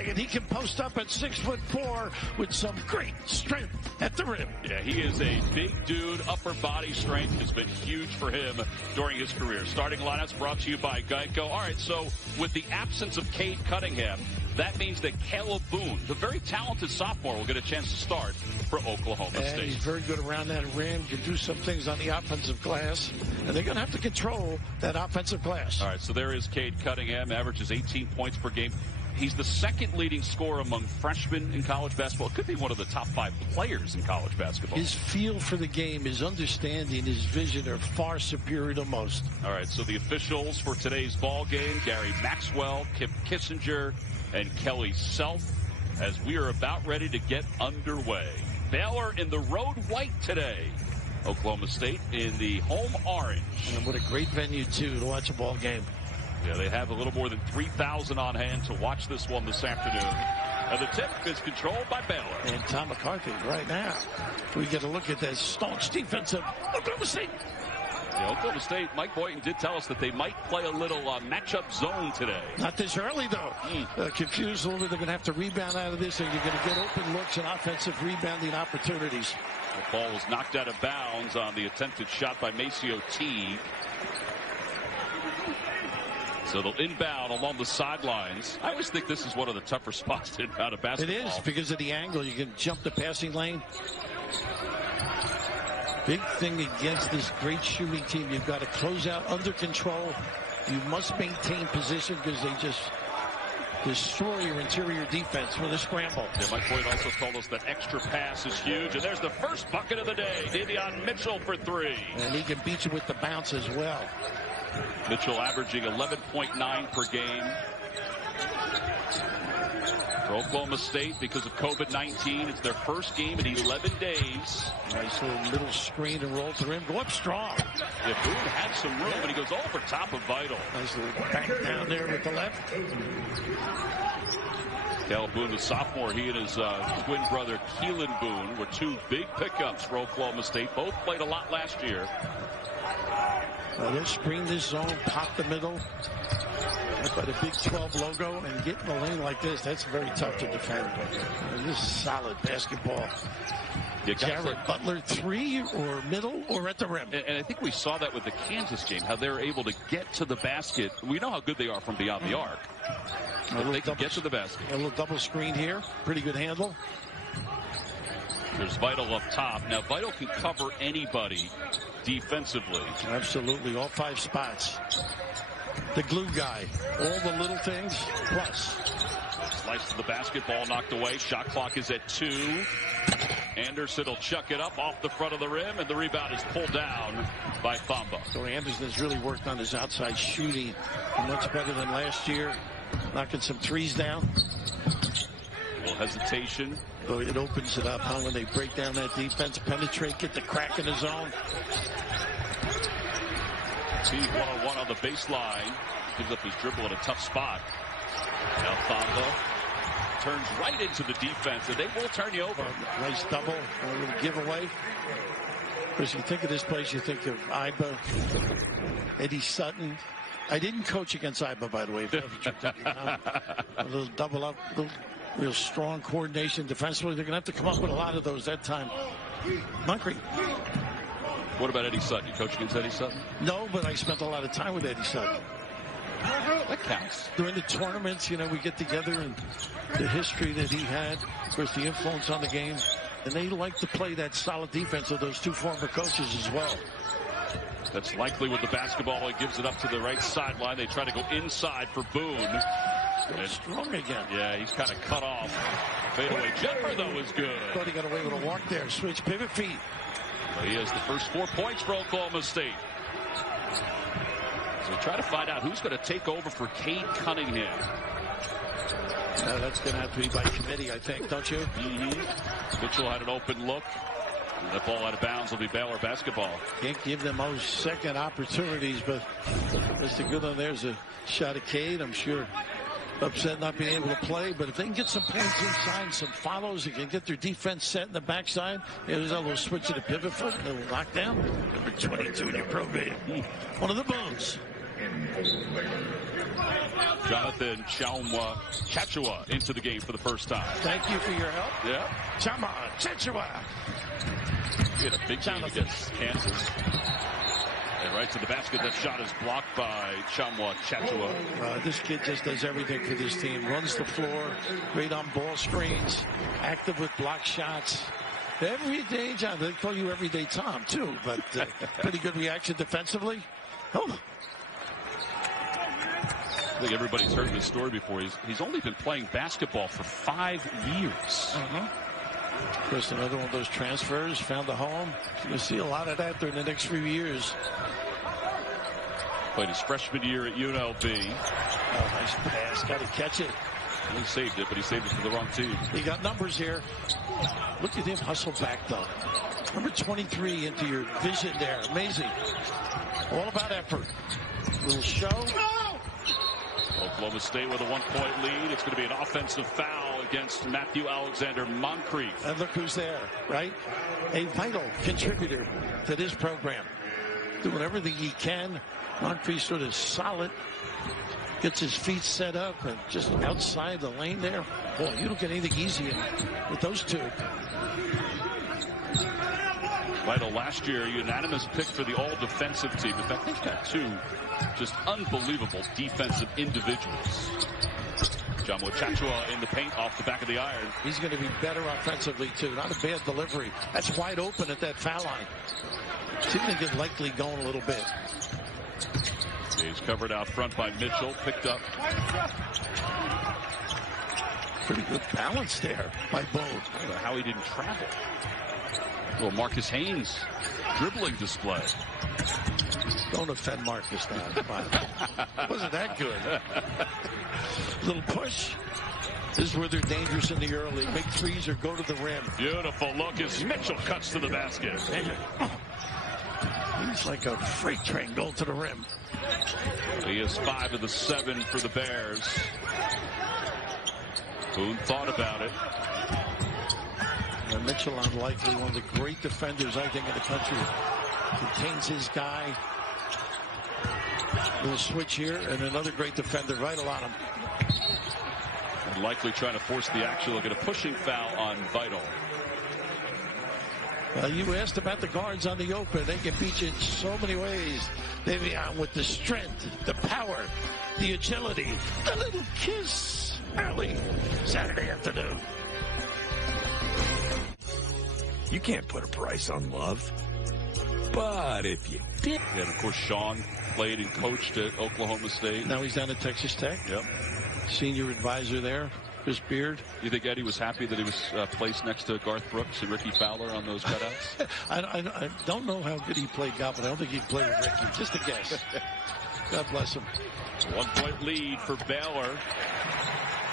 guy, and he can post up at 6'4" with some great strength at the rim. Yeah, he is a big dude. Upper body strength has been huge for him during his career. Starting lineups brought to you by Geico. All right, so with the absence of Cade Cunningham, that means that Caleb Boone, the very talented sophomore, will get a chance to start for Oklahoma State. He's very good around that rim, can do some things on the offensive glass, and they're going to have to control that offensive glass. All right, so there is Cade Cunningham, averages 18 points per game. He's the second leading scorer among freshmen in college basketball. It could be one of the top 5 players in college basketball. His feel for the game, his understanding, his vision are far superior to most. All right, so the officials for today's ball game, Gary Maxwell, Kip Kissinger, and Kelly Self, as we are about ready to get underway. Baylor in the road white today. Oklahoma State in the home orange. And what a great venue, too, to watch a ball game. Yeah, they have a little more than 3,000 on hand to watch this one this afternoon. And the tip is controlled by Baylor. And Tom McCarthy right now. We get a look at this staunch defense of Oklahoma State. Yeah, Oklahoma State, Mike Boynton did tell us that they might play a little matchup zone today. Not this early, though. Confused a little bit. They're going to have to rebound out of this, and you're going to get open looks and offensive rebounding opportunities. The ball was knocked out of bounds on the attempted shot by Maceo Teague. So they'll inbound along the sidelines. I always think this is one of the tougher spots to inbound a basketball. It is, because of the angle. You can jump the passing lane. Big thing against this great shooting team. You've got to close out under control. You must maintain position because they just destroy your interior defense with a scramble. Yeah, Mike Boyd also told us that extra pass is huge. And there's the first bucket of the day. Davion Mitchell for 3. And he can beat you with the bounce as well. Mitchell averaging 11.9 per game. For Oklahoma State, because of COVID-19, it's their first game in 11 days. Nice little middle screen and roll to rim. Go up strong. Yeah, Boone had some room, but he goes over top of Vital. Nice little back down there with the left. Caleb Boone, the sophomore, he and his twin brother Keelan Boone were 2 big pickups for Oklahoma State. Both played a lot last year. They'll screen this zone, pop the middle, by the Big 12 logo, and get in the lane like this. That's very tough to defend. And this is solid basketball. Jared Butler 3 or middle or at the rim. And I think we saw that with the Kansas game, how they were able to get to the basket. We know how good they are from beyond the arc. They can get to the basket. A little double screen here. Pretty good handle. There's Vital up top. Now, Vital can cover anybody defensively. Absolutely. All 5 spots. The glue guy. All the little things, plus. Slice to the basketball, knocked away. Shot clock is at 2. Anderson will chuck it up off the front of the rim, and the rebound is pulled down by Thamba. So Anderson has really worked on his outside shooting much better than last year. Knocking some threes down. A little hesitation. So it opens it up, when they break down that defense, penetrate, get the crack in the zone. Teague one-on-one on the baseline. Gives up his dribble at a tough spot. Now Thamba turns right into the defense, and they will turn you over. Nice double, a little giveaway. As you think of this place, you think of Iba, Eddie Sutton. I didn't coach against Iba, by the way. A little double up, real strong coordination defensively. They're going to have to come up with a lot of those that time. Moncrief. What about Eddie Sutton? You coach against Eddie Sutton? No, but I spent a lot of time with Eddie Sutton. That counts. During the tournaments, we get together, and the history that he had, of course, the influence on the game. And they like to play that solid defense of those 2 former coaches as well. That's likely with the basketball. He gives it up to the right sideline. They try to go inside for Boone. And strong again. Yeah, he's kind of cut off. Fadeaway jumper, though, is good. Thought he got away with a walk there. Switch pivot feet. Well, he has the first 4 points for Oklahoma State. So try to find out who's going to take over for Cade Cunningham. That's going to have to be by committee, I think, don't you? Mitchell had an open look. And that ball out of bounds will be Baylor basketball. Can't give them those second opportunities, but Mr. Goodland, there's a shot at Cade. I'm sure upset not being able to play, but if they can get some points inside, some follows, they can get their defense set in the backside. There's a little switch to the pivot foot, a little lockdown. Number 22 in your program. One of the bones. Jonathan Chachua into the game for the first time. Thank you for your help. Yeah. Chachua. He had a big game against Kansas. And right to the basket. That shot is blocked by Chachua. This kid just does everything for this team. Runs the floor, great on ball screens, active with block shots. Everyday John. They call you Everyday Tom, too, but pretty good reaction defensively. Oh. I think everybody's heard this story before. He's only been playing basketball for 5 years. Of course, another one of those transfers, found a home. You'll see a lot of that during the next few years. Played his freshman year at UNLV. Oh, nice pass. Got to catch it. He saved it, but he saved it for the wrong team. He got numbers here. Look at him hustle back, though. Number 23 into your vision there. Amazing. All about effort. Little show. Oklahoma State with a 1-point lead. It's going to be an offensive foul against Matthew Alexander Moncrief. And look who's there, right? A vital contributor to this program. Doing everything he can. Moncrief sort of solid. Gets his feet set up and just outside the lane there. Boy, you don't get anything easy with those two. Vital last year, unanimous pick for the all-defensive team. In fact, they've got two just unbelievable defensive individuals. Jamo Chachua in the paint off the back of the iron. He's going to be better offensively, too. Not a bad delivery. That's wide open at that foul line. See if they get likely going a little bit. He's covered out front by Mitchell. Picked up. Pretty good balance there by Bode. I don't know how he didn't travel. Well, Marcus Haynes dribbling display. Don't offend Marcus now. Come on. Wasn't that good? Little push. This is where they're dangerous in the early. Make threes or go to the rim. Beautiful look as Mitchell cuts to the basket. He's like a freight train going to the rim. He is 5 of the 7 for the Bears. Boone thought about it. And Mitchell, unlikely one of the great defenders, I think, in the country. Contains his guy. Little switch here, and another great defender right on him. And likely trying to force the action. Look at a pushing foul on Vital. You asked about the guards on the open. They can beat you in so many ways. They be on with the strength, the power, the agility, the little kiss early Saturday afternoon. You can't put a price on love. But if you did. And of course, Sean played and coached at Oklahoma State. Now he's down at Texas Tech. Yep. Senior advisor there. Chris Beard. You think Eddie was happy that he was placed next to Garth Brooks and Ricky Fowler on those cutouts? I don't know how good he played golf, but I don't think he'd play with Ricky. Just a guess. God bless him. 1-point lead for Baylor.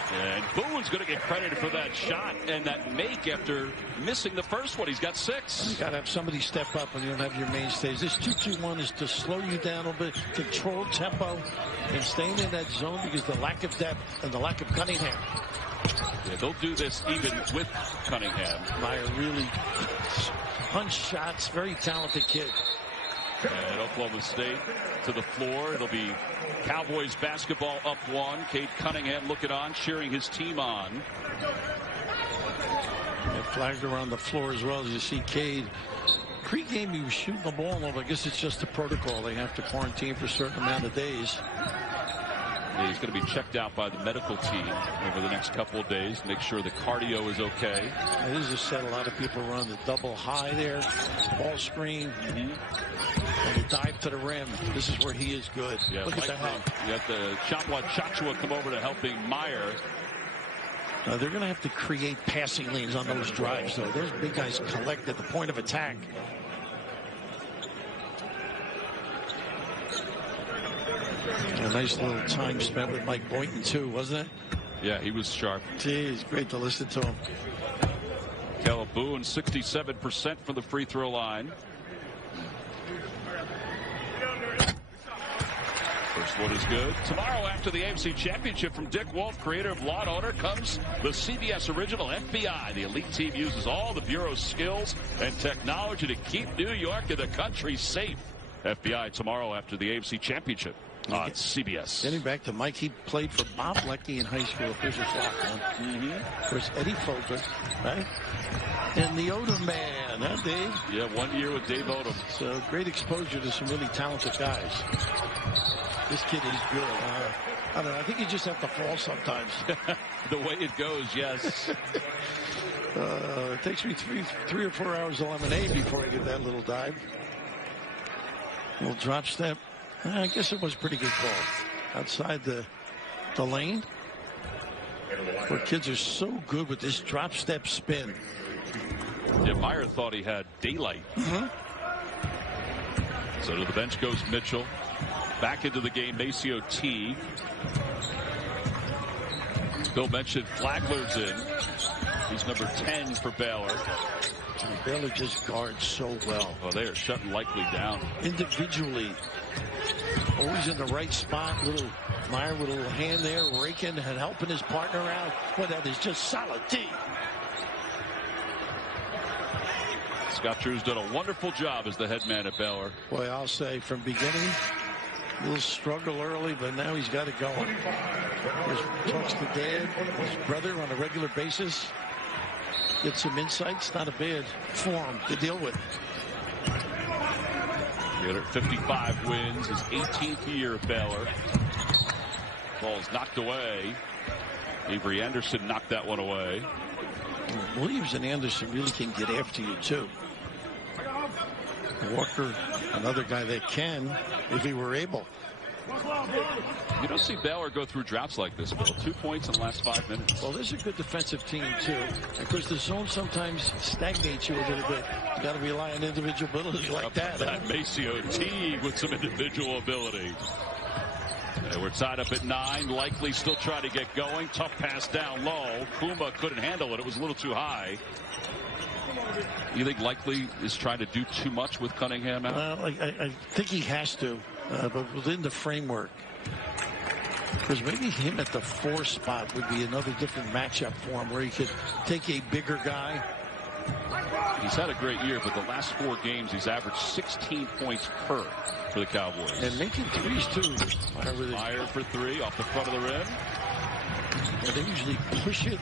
And Boone's going to get credited for that shot and that make after missing the first one. He's got 6. You got to have somebody step up when you don't have your mainstays. This 2-2-1 is to slow you down a little bit, control tempo, and staying in that zone because the lack of depth and the lack of Cunningham. Yeah, they'll do this even with Cunningham. Meyer really punch shots, very talented kid. And Oklahoma State to the floor. It'll be Cowboys basketball up 1. Cade Cunningham looking on, cheering his team on. They flagged around the floor as well as you see Cade. Pre-game he was shooting the ball a little. I guess it's just the protocol. They have to quarantine for a certain amount of days. Yeah, he's going to be checked out by the medical team over the next couple of days. Make sure the cardio is okay. This is a set a lot of people run the double high there. Ball screen. And the dive to the rim. This is where he is good. Yeah, look at the help. You got the Chachua come over to helping Meyer. They're going to have to create passing lanes on those drives, though. Those big guys collect at the point of attack. A nice little time spent with Mike Boynton, too, wasn't it? Yeah, he was sharp. Geez, great to listen to him. Caleb Boone, 67% from the free throw line. First one is good. Tomorrow after the AFC Championship from Dick Wolf, creator of Law & Order, comes the CBS original FBI. The elite team uses all the Bureau's skills and technology to keep New York and the country safe. FBI tomorrow after the AFC Championship. on CBS. Getting back to Mike, he played for Bob Leckie in high school. Here's a shot, man. Of course, Eddie Fogler, right? And the Odom man, huh, Dave? Yeah, 1 year with Dave Odom. So great exposure to some really talented guys. This kid is good. I don't know. I think you just have to fall sometimes. The way it goes, yes. It takes me three or 4 hours of lemonade before I get that little dive. Little drop step. I guess it was a pretty good call. Outside the lane. Where kids are so good with this drop step spin. Yeah, Meyer thought he had daylight. So to the bench goes Mitchell. Back into the game, Maceo T. Bill mentioned Flagler's in. He's number 10 for Baylor. Baylor just guards so well. Well, they are shutting Likely down. Individually. Always in the right spot. Meyer with a little hand there, raking and helping his partner out. Well, that is just solid D. Scott Drew's done a wonderful job as the head man at Baylor. Boy, I'll say from beginning, a little struggle early, but now he's got it going. He talks to Dad, his brother on a regular basis. Get some insights. Not a bad form to deal with. 55 wins, his 18th year at Baylor. Ball's knocked away. Avery Anderson knocked that one away. Williams and Anderson really can get after you, too. Walker, another guy that can, if he were able. You don't see Baylor go through droughts like this, Bill. 2 points in the last 5 minutes. Well, this is a good defensive team, too. Because the zone sometimes stagnates you a little bit. You got to rely on individual ability like that. Maceo T with some individual ability. And we're tied up at 9. Likely still trying to get going. Tough pass down low. Kuma couldn't handle it. It was a little too high. You think Likely is trying to do too much with Cunningham out? Well, I think he has to, but within the framework. Because maybe him at the 4 spot would be another different matchup for him where he could take a bigger guy. He's had a great year, but the last 4 games he's averaged 16 points per for the Cowboys. And making threes, too. Meyer for 3 off the front of the rim. Yeah, they usually push it,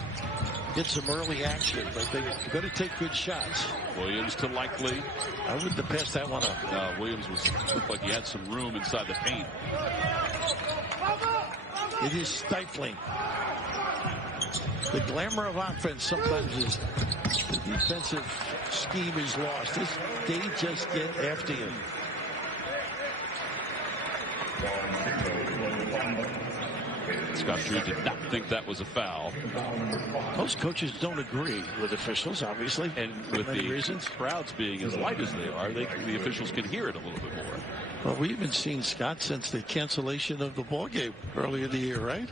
get some early action, but they got to take good shots. Williams to Likely. I wouldn't have passed that one up. No, Williams looked like he had some room inside the paint. It is stifling. The glamour of offense sometimes is the defensive scheme is lost. They just get after you. Scott Drew did not think that was a foul. Most coaches don't agree with officials, obviously. And with the crowds being as light as they are, the officials can hear it a little bit more. Well, we haven't seen Scott since the cancellation of the ball game earlier in the year, right?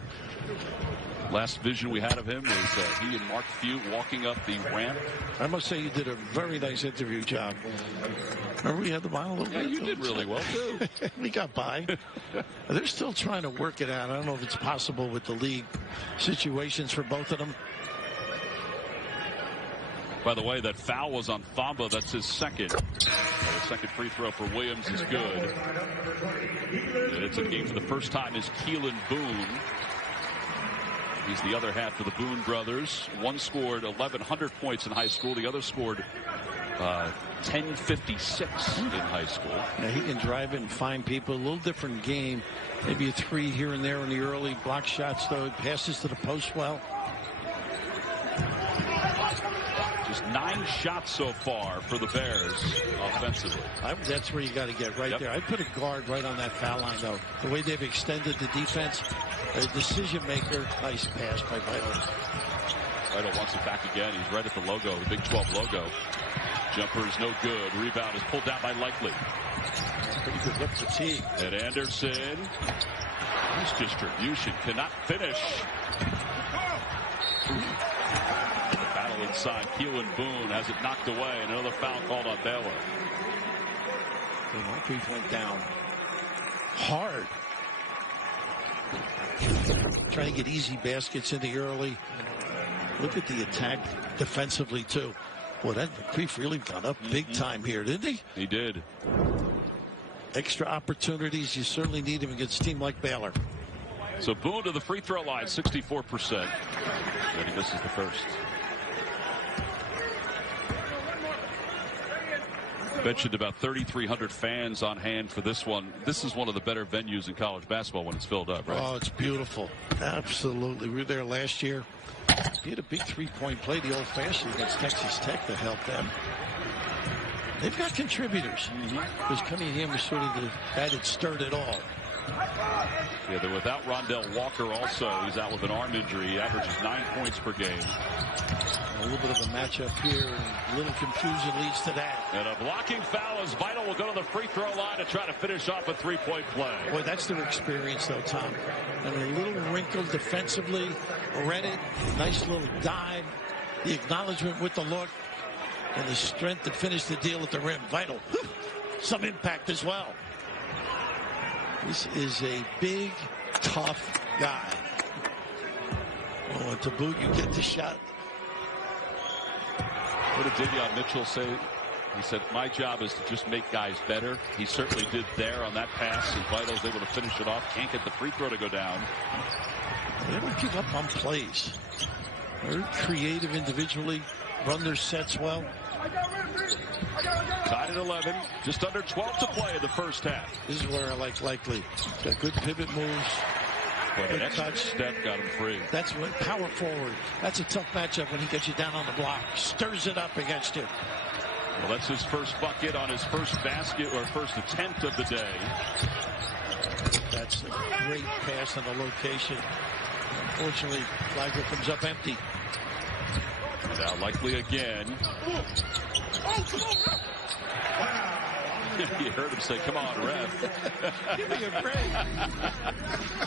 Last vision we had of him was he and Mark Few walking up the ramp. I must say you did a very nice interview, John. Remember we had the bottle of you did really well, too. We got by. They're still trying to work it out. I don't know if it's possible with the league situations for both of them. By the way, that foul was on Thamba. That's his second. The second free throw for Williams is good. And it's a game for the first time is Keelan Boone. He's the other half of the Boone brothers. One scored 1,100 points in high school. The other scored 1056 in high school. Yeah, he can drive and find people. A little different game. Maybe a 3 here and there in the early block shots, though. Passes to the post well. Just 9 shots so far for the Bears offensively. That's where you got to get right there. I'd put a guard right on that foul line, though. The way they've extended the defense. A decision maker. Nice pass by Baylor. Vital wants it back again. He's right at the logo, the Big 12 logo. Jumper is no good. Rebound is pulled down by Likely. Pretty good look for T. And Anderson. His distribution cannot finish. The battle inside. Keelan Boone has it knocked away. And another foul called on Baylor. Moncrief went down hard. Trying to get easy baskets in the early. Look at the attack defensively, too. Well, that Moncrief really got up big time here, didn't he? He did. extra opportunities. You certainly need him against a team like Baylor. So Boone to the free throw line, 64%. And he misses the first. Mentioned about 3,300 fans on hand for this one. This is one of the better venues in college basketball when it's filled up, right? Oh, it's beautiful. Absolutely. We were there last year. He had a big three-point play, the old-fashioned, against Texas Tech to help them. They've got contributors. Because Cunningham was sort of the guy that stirred it all. Yeah, they're without Rondell Walker also. He's out with an arm injury. He averages 9 points per game. A little bit of a matchup here, and a little confusion leads to that. And a blocking foul as Vital will go to the free throw line to try to finish off a three-point play. Boy, that's their experience, though, Tom. I mean, a little wrinkle defensively. Read it. Nice little dive. The acknowledgement with the look. And the strength to finish the deal at the rim. Vital. Some impact as well. This is a big, tough guy. Oh, and to boot, you get the shot. What did Davion Mitchell say? He said, my job is to just make guys better. He certainly did there on that pass, and Vital's able to finish it off. Can't get the free throw to go down. They don't give up on plays. Very creative individually. Run their sets well. Tied at 11. Just under 12 to play in the first half. This is where I like Likely. Got good pivot moves. But an extra step got him free. That's what power forward. That's a tough matchup when he gets you down on the block. Stirs it up against you. Well, that's his first bucket on his first basket or first attempt of the day. That's a great pass on the location. Unfortunately, Flagler comes up empty. Now Likely again. You heard him say, come on, ref. Give me a break.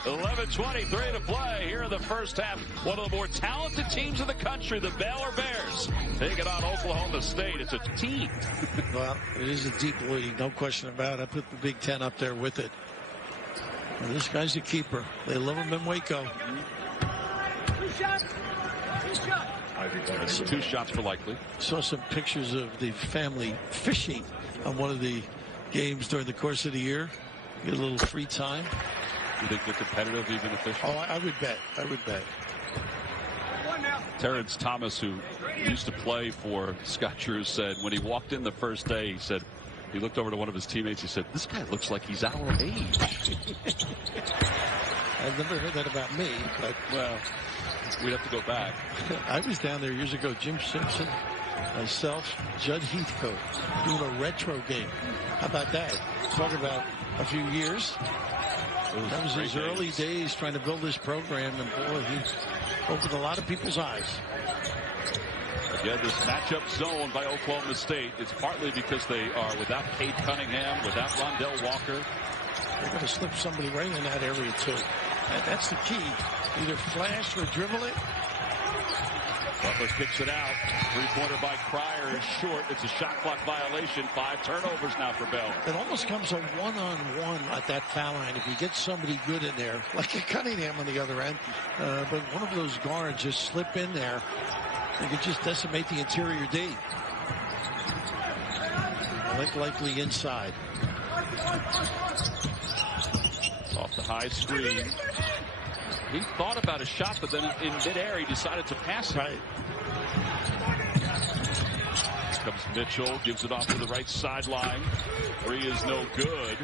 11:23 to play here in the first half. One of the more talented teams in the country, the Baylor Bears, taking on Oklahoma State. It's a team. Well, it is a deep league, no question about it. I put the Big Ten up there with it. Well, this guy's a keeper. They love him in Waco. That's 2 shots for Likely. Saw some pictures of the family fishing on one of the games during the course of the year. Get a little free time. You think they're competitive even the fishing? Oh, I would bet. I would bet. Terrence Thomas, who used to play for Scott Drew, said when he walked in the first day, he said, he looked over to one of his teammates, he said, this guy looks like he's our age. I've never heard that about me, but well, we'd have to go back. I was down there years ago. Jim Simpson, myself, Judd Heathcote, doing a retro game. How about that? Talk about a few years. That was his early days trying to build this program, and boy, he opened a lot of people's eyes. Again, this matchup zone by Oklahoma State, it's partly because they are without Cade Cunningham, without Rondell Walker. They're going to slip somebody right in that area, too. And that's the key. Either flash or dribble it. Butler kicks it out. Three-pointer by Cryer is short. It's a shot clock violation. 5 turnovers now for Baylor. It almost comes a one-on-one at that foul line. If you get somebody good in there, like a Cunningham on the other end, but one of those guards just slip in there, they could just decimate the interior D. Likely inside. Off the high screen. He thought about a shot, but then in midair he decided to pass it. Right. Here comes Mitchell, gives it off to the right sideline. 3 is no good.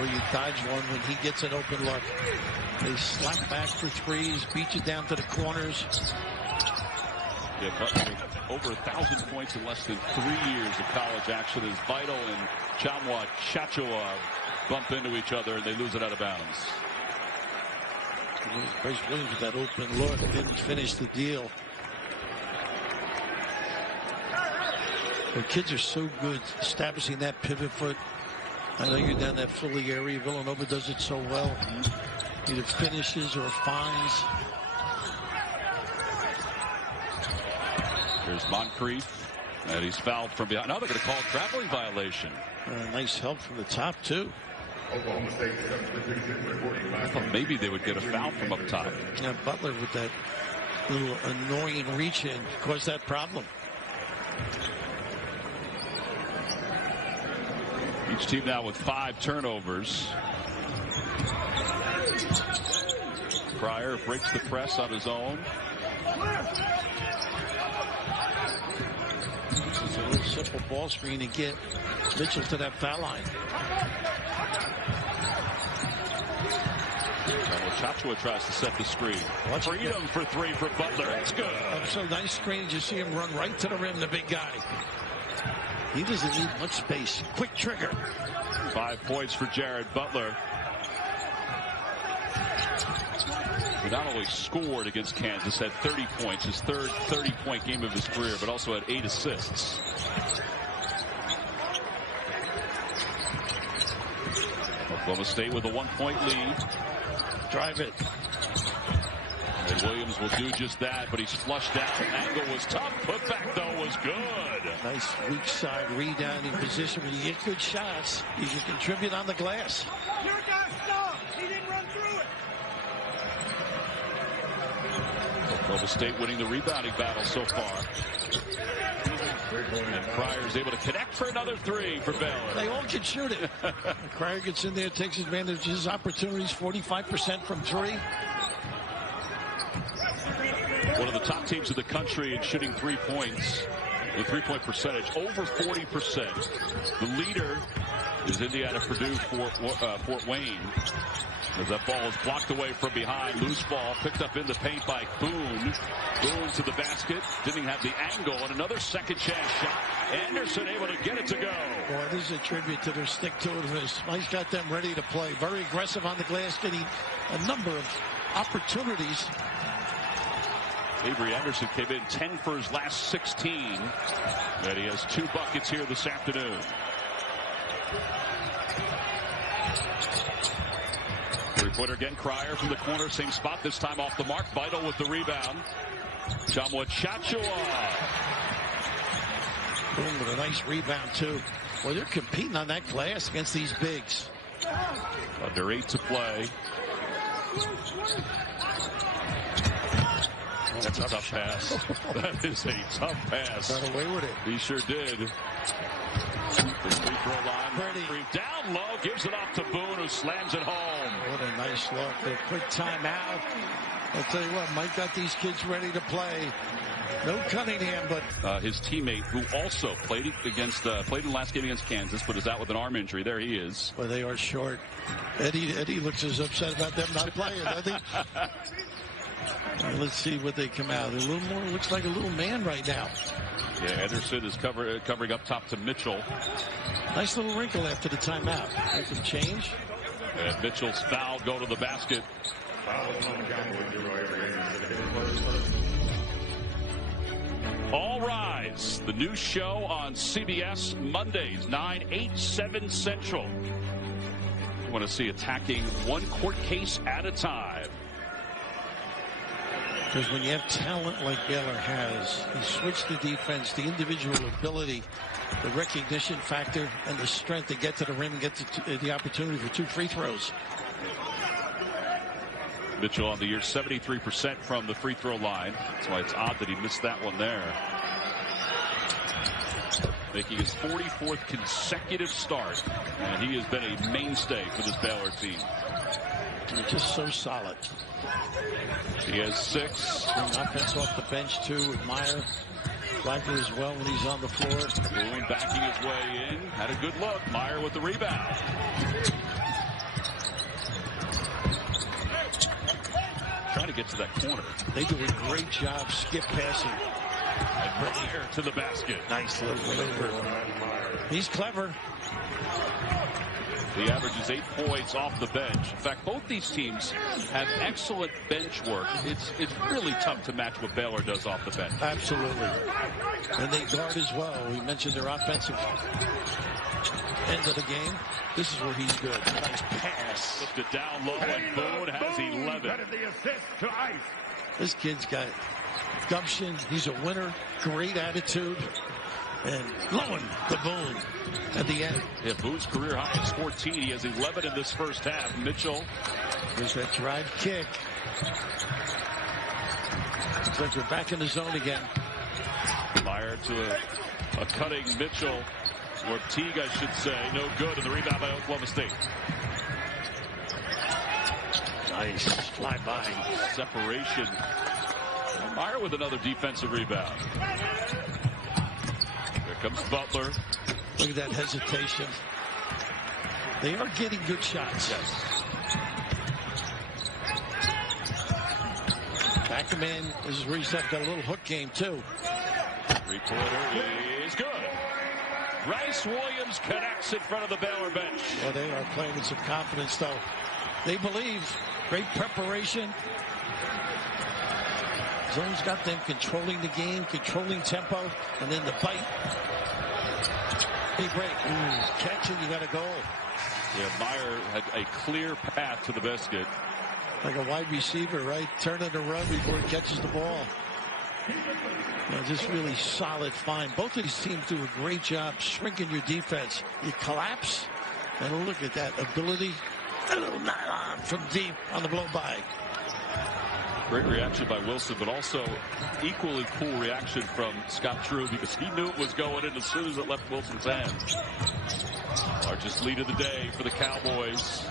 Or you dodge one when he gets an open look. They slap back for threes, beat you down to the corners. Yeah, Butler over 1,000 points in less than 3 years of college action as Vital and Chamwa Chachoa bump into each other and they lose it out of bounds. Bryce Williams with that open look didn't finish the deal. The kids are so good establishing that pivot foot. I know you're down that Philly area. Villanova does it so well. Either finishes or finds. There's Moncrief, and he's fouled from behind. Now they're going to call a traveling violation. Nice help from the top, too. I thought maybe they would get a foul from up top. Yeah, Butler with that little annoying reach in caused that problem. He Each team now with 5 turnovers. Pryor breaks the press on his own. It's a real simple ball screen and get Mitchell to that foul line. Chachua tries to set the screen. Freedom for 3 for Butler. It's good. So nice screen. You see him run right to the rim, the big guy. He doesn't need much space. Quick trigger. 5 points for Jared Butler. He not only scored against Kansas, had 30 points, his third 30-point game of his career, but also had 8 assists. Oklahoma State with a 1-point lead. Drive it. And Williams will do just that, but he's flushed out. Angle was tough. Putback, though, was good. Nice weak side rebounding position. When you get good shots, you can contribute on the glass. Your guy stopped. He didn't run through it. Oklahoma State winning the rebounding battle so far. And Pryor's able to connect for another 3 for Baylor. They all can shoot it. Pryor gets in there, takes advantage of his opportunities, 45% from 3. One of the top teams in the country in shooting 3 points. The 3-point percentage, over 40%. The leader is Indiana Purdue Fort Wayne. As that ball is blocked away from behind. Loose ball picked up in the paint by Boone. Boone to the basket. Didn't have the angle. And another second chance shot. Anderson able to get it to go. Boy, this is a tribute to their stick-to-itiveness. He's got them ready to play. Very aggressive on the glass, getting a number of opportunities. Avery Anderson came in 10 for his last 16. And he has 2 buckets here this afternoon. Three-pointer again. Cryer from the corner. Same spot. This time off the mark. Vital with the rebound. Tchamwa Tchatchoua. Boom with a nice rebound, too. Well, they're competing on that glass against these bigs. Under 8 to play. That's a tough pass. That is a tough pass. Got away with it. He sure did. The free throw line. Down low. Gives it off to Boone, who slams it home. What a nice look. A quick timeout. I'll tell you what, Mike got these kids ready to play. No Cunningham, but his teammate, who also played in the last game against Kansas, but is out with an arm injury. There he is. Well, they are short. Eddie looks as upset about them not playing, doesn't he? Let's see what they come out. A little more, looks like a little man right now. Yeah, Anderson is covering up top to Mitchell. Nice little wrinkle after the timeout. They can change. And Mitchell's foul go to the basket. All Rise, the new show on CBS Mondays, 9, 8, 7 Central. You want to see attacking one court case at a time. Because when you have talent like Baylor has, he switched the defense, the individual ability, the recognition factor, and the strength to get to the rim and get the opportunity for 2 free throws. Mitchell on the year 73% from the free throw line. That's why it's odd that he missed that one there. Making his 44th consecutive start. And he has been a mainstay for this Baylor team. They're just so solid. He has 6. Offense off the bench, too, with Meyer. Blacker as well when he's on the floor. Boone backing his way in. Had a good look. Meyer with the rebound. Trying to get to that corner. They do a great job skip passing. And Meyer to the basket. Nice little maneuver. He's clever. He averages 8 points off the bench. In fact, both these teams have excellent bench work. It's really tough to match what Baylor does off the bench. Absolutely. And they guard as well. We mentioned their offensive end of the game. This is where he's good. Nice pass. Looked it down low, and Boone has 11. The assist to Ice. This kid's got gumption. He's a winner. Great attitude. And blowing the Boone at the end. Yeah, Boone's career high is 14. He has 11 in this first half. Mitchell. There's that drive kick. Looks like they're back in the zone again. Meyer to a cutting Mitchell. Or Teague, I should say. No good, and the rebound by Oklahoma State. Nice fly by. Separation. Meyer with another defensive rebound. Here comes Butler. Look at that hesitation. They are getting good shots. Yes. Back him in. This is where he's got a little hook game, too. Three-pointer is good. Rice Williams connects in front of the Baylor bench. Well, they are playing with some confidence, though. They believe. Great preparation. Zone's got them controlling the game, controlling tempo, and then the bite. Big break. Catch it, you got a goal. Yeah, Meyer had a clear path to the basket. Like a wide receiver, right? Turn it and run before he catches the ball. Just really solid find. Both of these teams do a great job shrinking your defense. You collapse, and look at that ability. A little nylon from deep on the blow by. Great reaction by Wilson, but also equally cool reaction from Scott Drew because he knew it was going in as soon as it left Wilson's hands. Largest lead of the day for the Cowboys.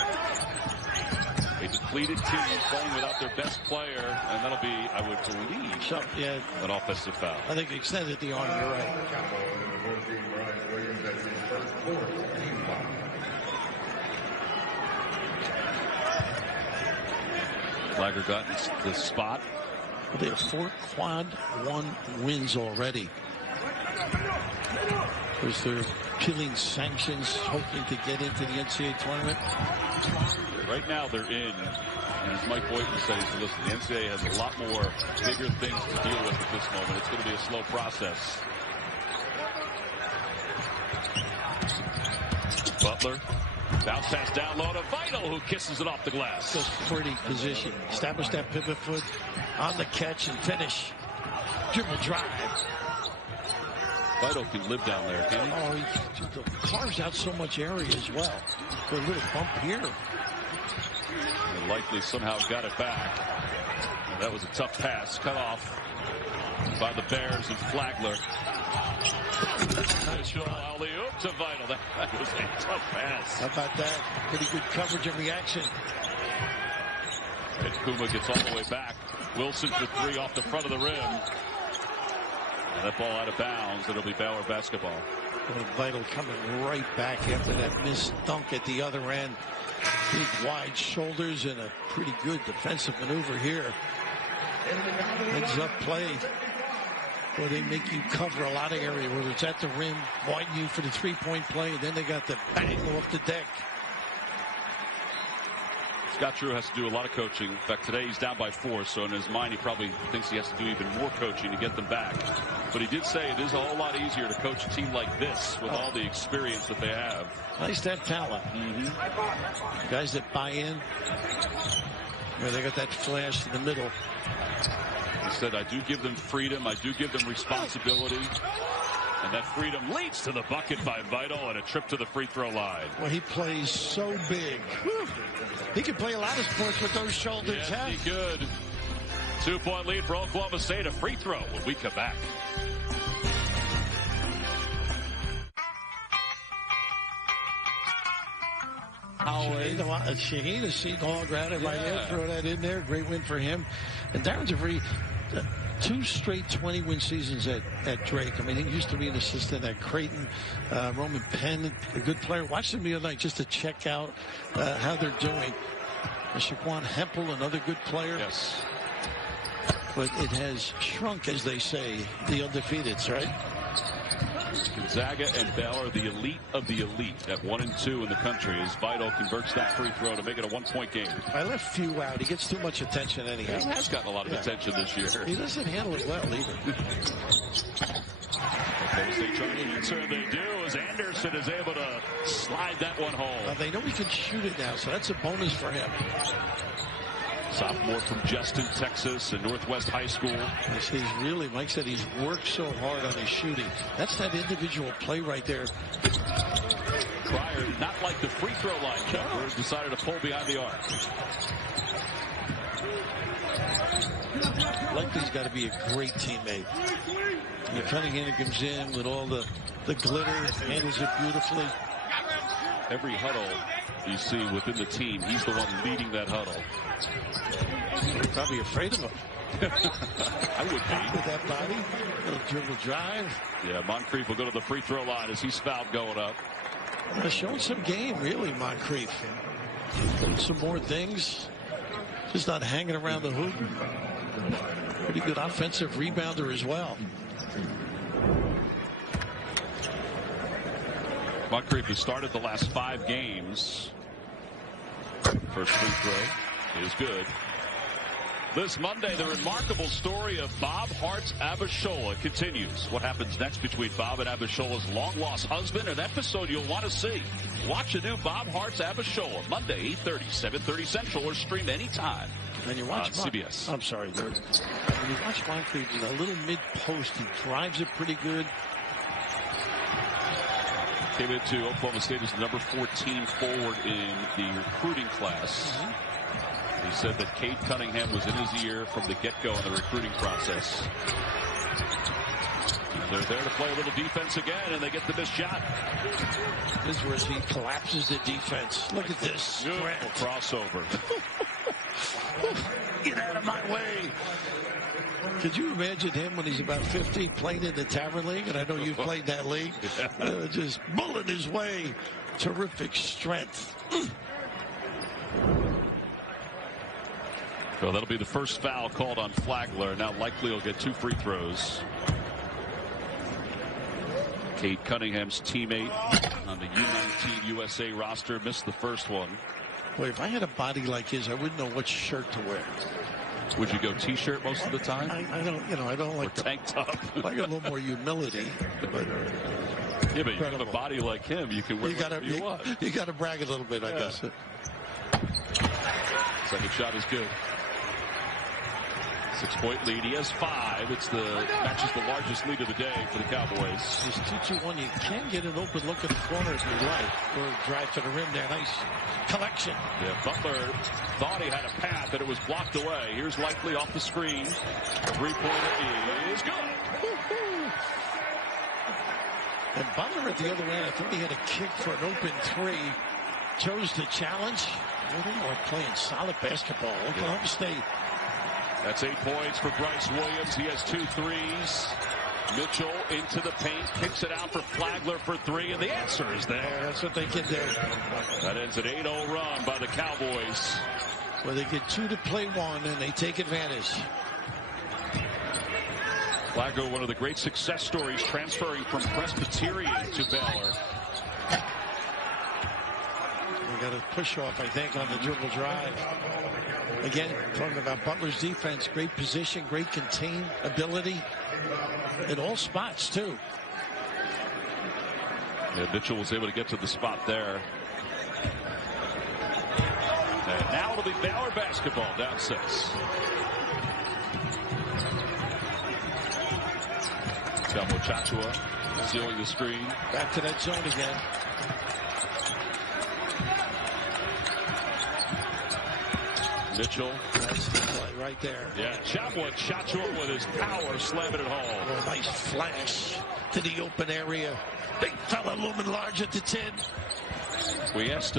A depleted team playing without their best player, and that'll be, I would believe, an offensive foul. I think extended the arm, you're right. Flagger got the spot. Well, they have 4 quad 1 wins already. Because they're appealing sanctions, hoping to get into the NCAA tournament. Right now they're in. And as Mike Boynton says, listen, the NCAA has a lot more bigger things to deal with at this moment. It's going to be a slow process. Butler. Bounce pass down low to Vital, who kisses it off the glass. Just pretty position. Establish that pivot foot on the catch and finish. Dribble drive. Vital can live down there, can he? Oh, he carves out so much area as well. A little bump here. And likely somehow got it back. That was a tough pass. Cut off by the Bears and Flagler. Alley-oop to Vital. That was a tough pass. How about that? Pretty good coverage and reaction. And Kuma gets all the way back. Wilson for 3 off the front of the rim. And that ball out of bounds. It'll be Baylor basketball. And Vital coming right back after that missed dunk at the other end. Big wide shoulders and a pretty good defensive maneuver here. Heads up play where they make you cover a lot of area, whether it's at the rim, widen you for the 3-point play, and then they got the bang off the deck. Scott Drew has to do a lot of coaching. In fact, today he's down by 4, so in his mind he probably thinks he has to do even more coaching to get them back. But he did say it is a whole lot easier to coach a team like this with all the experience that they have. Nice to have talent. Guys that buy in. They got that flash in the middle. He said, I do give them freedom. I do give them responsibility. And that freedom leads to the bucket by Vital and a trip to the free throw line. Well, he plays so big. Whew. He can play a lot of sports with those shoulders. Yes, huh? He could. 2-point lead for Oklahoma State. A free throw when we come back. Shaheen has seen all grounded right there. Throw that in there. Great win for him. And Darren DeVries, 2 straight 20-win seasons at Drake. I mean, he used to be an assistant at Creighton. Roman Penn, a good player. Watched him the other night just to check out how they're doing. Shaquan Hempel, another good player. Yes. But it has shrunk, as they say, the undefeateds, right? Gonzaga and Baylor, the elite of the elite at 1 and 2 in the country, as Vital converts that free throw to make it a 1-point game. I left Few out. He gets too much attention anyhow. He has gotten a lot of attention this year. He doesn't handle it well either. They try to answer, they do, as Anderson is able to slide that one home. They know he can shoot it now, so that's a bonus for him. Sophomore from Justin, Texas, and Northwest High School. He's really, Mike said, he's worked so hard on his shooting. That's that individual play right there. Pryor, not like the free throw line jumper, decided to pull behind the arc. Likely's got to be a great teammate. And Cunningham comes in with all the glitter, handles it beautifully. Every huddle you see within the team, he's the one leading that huddle. Probably afraid of him. I would be. With that body, little dribble drive. Yeah, Moncrief will go to the free throw line as he's fouled going up. Showing some game, really, Moncrief. Some more things. Just not hanging around the hoop. Pretty good offensive rebounder as well. Moncrief has started the last 5 games. First free throw is good. This Monday, the remarkable story of Bob Hart's Abishola continues. What happens next between Bob and Abishola's long-lost husband? An episode you'll want to see. Watch a new Bob Hart's Abishola, Monday, 8:30, 7:30 Central, or stream anytime and you watch on CBS. I'm sorry, When you watch Moncrief, a little mid-post, he drives it pretty good. Came into Oklahoma State as the number 14 forward in the recruiting class. He said that Cade Cunningham was in his ear from the get-go in the recruiting process. And they're there to play a little defense again, and they get the missed shot. This is where he collapses the defense. Look at this. Beautiful crossover. Get out of my way. Could you imagine him when he's about 50 playing in the Tavern League? And I know you've played that league. Just bullet his way. Terrific strength. Well, that'll be the first foul called on Flagler. Now likely he'll get 2 free throws. Cade Cunningham's teammate on the U19 USA roster missed the first one. Boy, if I had a body like his, I wouldn't know what shirt to wear. Would you go t-shirt most of the time? I don't, I don't like or tank top. I like a little more humility. But yeah, but you have a body like him, you can wear whatever you want. You got to brag a little bit, I guess. Second shot is good. 6-point lead. He has 5. It's matches the largest lead of the day for the Cowboys. It's 2-2-1. You can get an open look at the corner if you like. Or drive to the rim there. Nice collection. Yeah, Butler thought he had a path, and it was blocked away. Here's Likely off the screen. 3-pointer is good. And Butler at the other end, I thought he had a kick for an open 3. Chose to challenge. They are playing solid basketball. Oklahoma State. That's 8 points for Bryce Williams. He has 2 threes. Mitchell into the paint, kicks it out for Flagler for 3, and the answer is there. That's what they can do. That ends an 8-0 run by the Cowboys. Well, they get 2 to play 1, and they take advantage. Flagler, one of the great success stories, transferring from Presbyterian to Baylor. We got a push off, I think, on the dribble drive. Again, talking about Butler's defense, great position, great contain ability in all spots, too. Yeah, Mitchell was able to get to the spot there. And now it'll be Baylor basketball, down 6. Chamo Chachua sealing the screen. Back to that zone again. Mitchell. That's the play right there. Yeah, Chachua with his power slamming it home. Oh, nice flash to the open area. Big fella looming large at the 10. We asked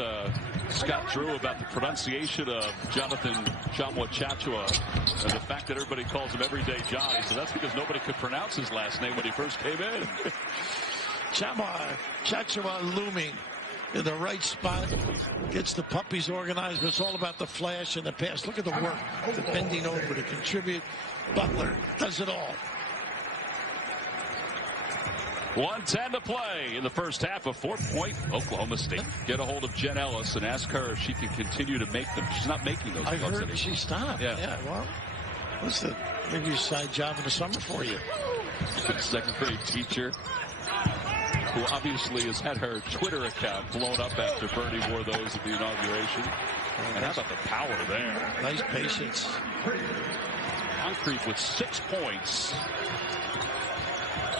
Scott Drew about the pronunciation of Jonathan Chachua and the fact that everybody calls him Everyday Johnny. So that's because nobody could pronounce his last name when he first came in. Chachua looming in the right spot, gets the puppies organized, but it's all about the flash and the pass. Look at the work, the bending over to contribute. Butler does it all. 1:10 to play in the first half. A 4-point Oklahoma State. Get a hold of Jen Ellis and ask her if she can continue to make them. She's not making those. I heard anymore. she stopped. Yeah, well, listen, maybe a side job in the summer for you. Second grade teacher, who obviously has had her Twitter account blown up after Bernie wore those at the inauguration. And how about the power there? Nice patience. Moncrief with 6 points.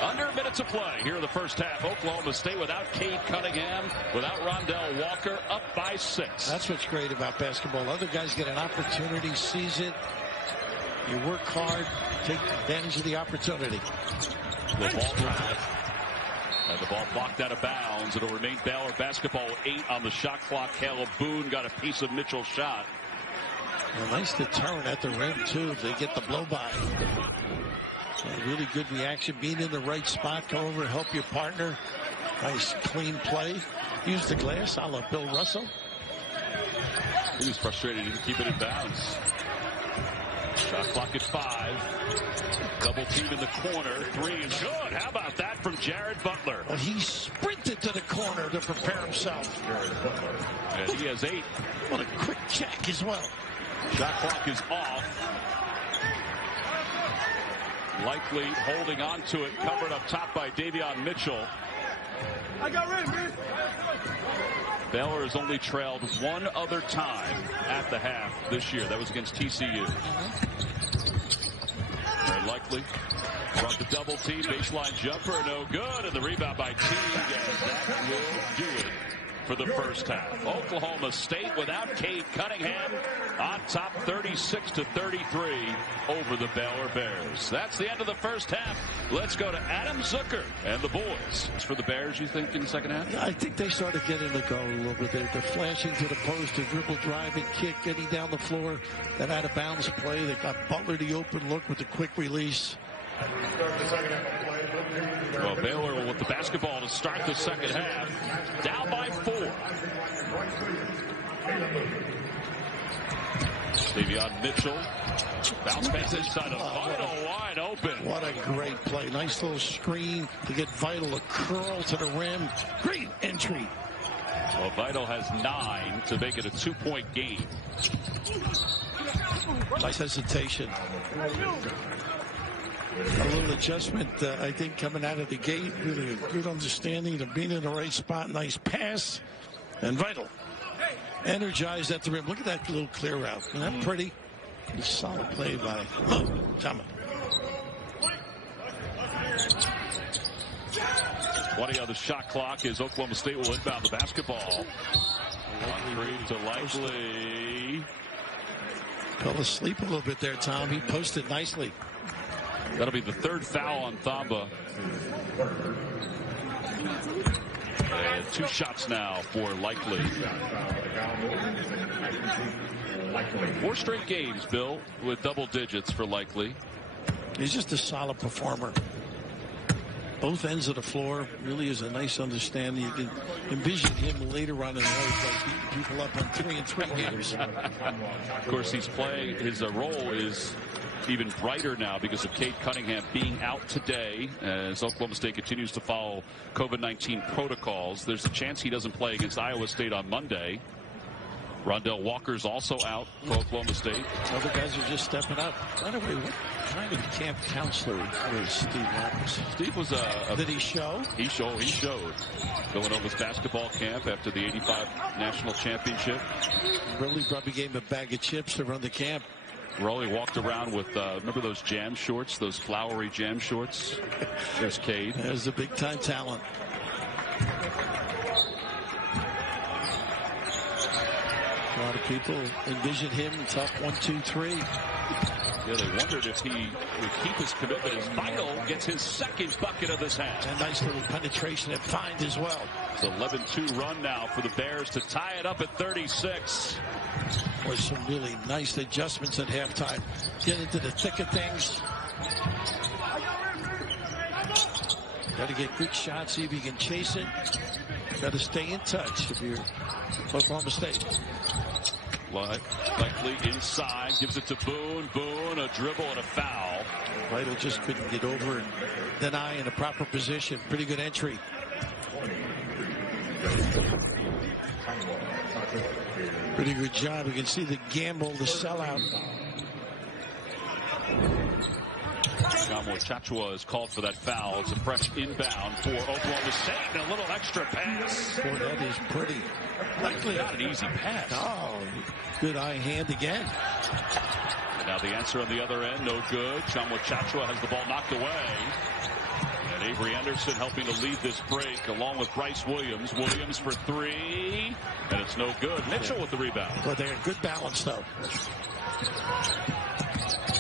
Under a minute to play here in the first half. Oklahoma State without Cade Cunningham, without Rondell Walker, up by 6. That's what's great about basketball. Other guys get an opportunity, seize it. You work hard, take advantage of the opportunity. The ball drive. And the ball blocked out of bounds. It'll remain Baylor basketball 8 on the shot clock. Caleb Boone got a piece of Mitchell's shot. A nice deterrent at the rim, too. They get the blow-by. A really good reaction. Being in the right spot. Go over, help your partner. Nice, clean play. Use the glass. A la Bill Russell. He was frustrated he didn't keep it in bounds. Shot clock at 5. Double team in the corner. 3 is good. How about that from Jared Butler? But he sprinted to the corner to prepare himself. And he has 8. What a quick check as well. Shot clock is off. Likely holding on to it. Covered up top by Davion Mitchell. I got rid, man. Baylor has only trailed one other time at the half this year. That was against TCU. Very likely. From the double team, baseline jumper, no good. And the rebound by Teague, and that will do it for the first half. Oklahoma State without Cade Cunningham on top 36-33 over the Baylor Bears. That's the end of the first half. Let's go to Adam Zucker and the boys. For the Bears, you think, in the second half? I think they started getting the go a little bit. They're flashing to the post, the dribble, driving, kick, getting down the floor. That out of bounds play. They got Butler the open look with the quick release. Well, Baylor with the basketball to start the second half. Down by 4. Davion Mitchell. Bounce pass inside of Vital, wide open. What a great play. Nice little screen to get Vital a curl to the rim. Great entry. Well, Vital has 9 to make it a 2-point game. Nice hesitation. A little adjustment, I think, coming out of the gate. Really a good understanding of being in the right spot. Nice pass. And Vital energized at the rim. Look at that little clear out. Isn't that pretty? Solid play by Tama. 20 on the shot clock as Oklahoma State will inbound the basketball. 1-3 to Likely. Fell asleep a little bit there, Tom. He posted nicely. That'll be the 3rd foul on Thamba. And 2 shots now for Likely. 4 straight games, Bill, with double digits for Likely. He's just a solid performer. Both ends of the floor. Really is a nice understanding. You can envision him later on in life, like beating people up on 3-and-3 games. Of course, he's playing. His role is even brighter now because of Cade Cunningham being out today as Oklahoma State continues to follow COVID-19 protocols. There's a chance he doesn't play against Iowa State on Monday. Rondell Walker's also out for Oklahoma State. Other guys are just stepping up. By the way, what kind of camp counselor was Steve Marcus? Steve was Did he show? He showed. Villanova's basketball camp after the 85 national championship. Really probably gave him a bag of chips to run the camp. Rolly walked around with, remember those jam shorts, those flowery jam shorts? There's Cade. There's a big-time talent. A lot of people envision him in top 1, 2, 3. Yeah, they wondered if he would keep his commitment as Vital gets his 2nd bucket of this half. A nice little penetration at Find as well. It's an 11-2 run now for the Bears to tie it up at 36. Was some really nice adjustments at halftime. Get into the thick of things. Got to get good shots, see if you can chase it. Got to stay in touch if you're Oklahoma State. Likely inside, gives it to Boone. Boone, a dribble and a foul. Vital just couldn't get over and deny in a proper position. Pretty good entry. Pretty good job. You can see the gamble, the sellout. Chachua is called for that foul. It's a fresh inbound for Oklahoma State. And a little extra pass. Boy, that is pretty. Likely not an easy pass. Oh, good eye hand again. And now the answer on the other end, no good. Chachua has the ball knocked away. And Avery Anderson helping to lead this break along with Bryce Williams. Williams for three, and it's no good. Mitchell with the rebound. Well, they're in good balance, though.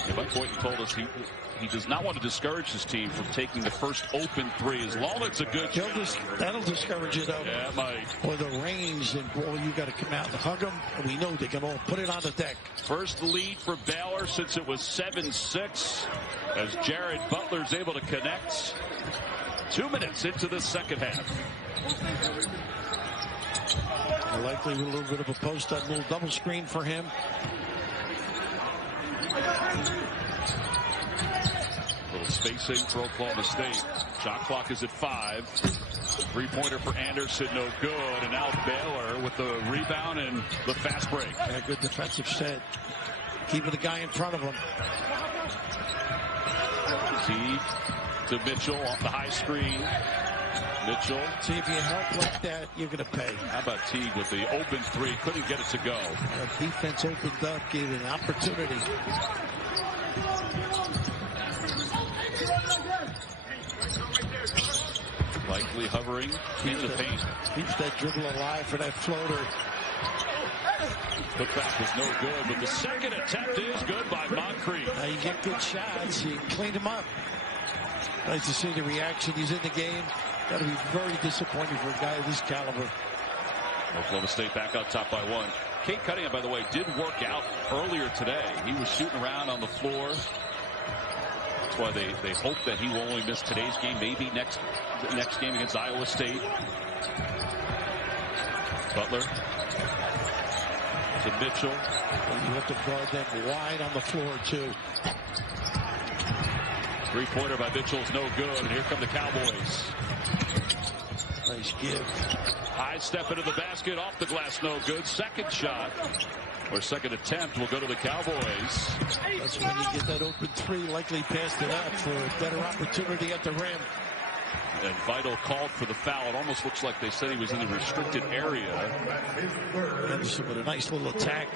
Yeah, Mike Boynton told us he does not want to discourage his team from taking the first open three as long as it's a good shot. That'll discourage you, though. Yeah, it might. Or the range, and boy, you got to come out and hug them. We know they can all put it on the deck. First lead for Baylor since it was 7-6 as Jared Butler's able to connect. 2 minutes into the second half. Likely with a little bit of a post-up, little double screen for him. Little spacing for Oklahoma State. Shot clock is at 5. Three-pointer for Anderson, no good. And now Baylor with the rebound and the fast break. Yeah, good defensive set. Keeping the guy in front of him. Teague to Mitchell off the high screen. Mitchell. See, if you help like that, you're going to pay. How about Teague with the open three? Couldn't get it to go. The defense opened up, gave it an opportunity. Likely hovering in the paint. Keeps that dribble alive for that floater. Putback was no good, but the second attempt is good by Moncrief. Now you get good shots, you clean him up. Nice to see the reaction. He's in the game. Got to be very disappointing for a guy of this caliber. Oklahoma State back on top by 1. Cade Cunningham, by the way, did work out earlier today. He was shooting around on the floor. That's why they hope that he will only miss today's game, maybe next game against Iowa State. Butler to Mitchell. You have to guard them wide on the floor, too. Three-pointer by Mitchell's no good, and here come the Cowboys. Nice give. High step into the basket, off the glass, no good. Second shot, or second attempt, will go to the Cowboys. That's when you get that open three, likely passed it up for a better opportunity at the rim. And Vital called for the foul. It almost looks like they said he was in the restricted area. Anderson with a nice little attack.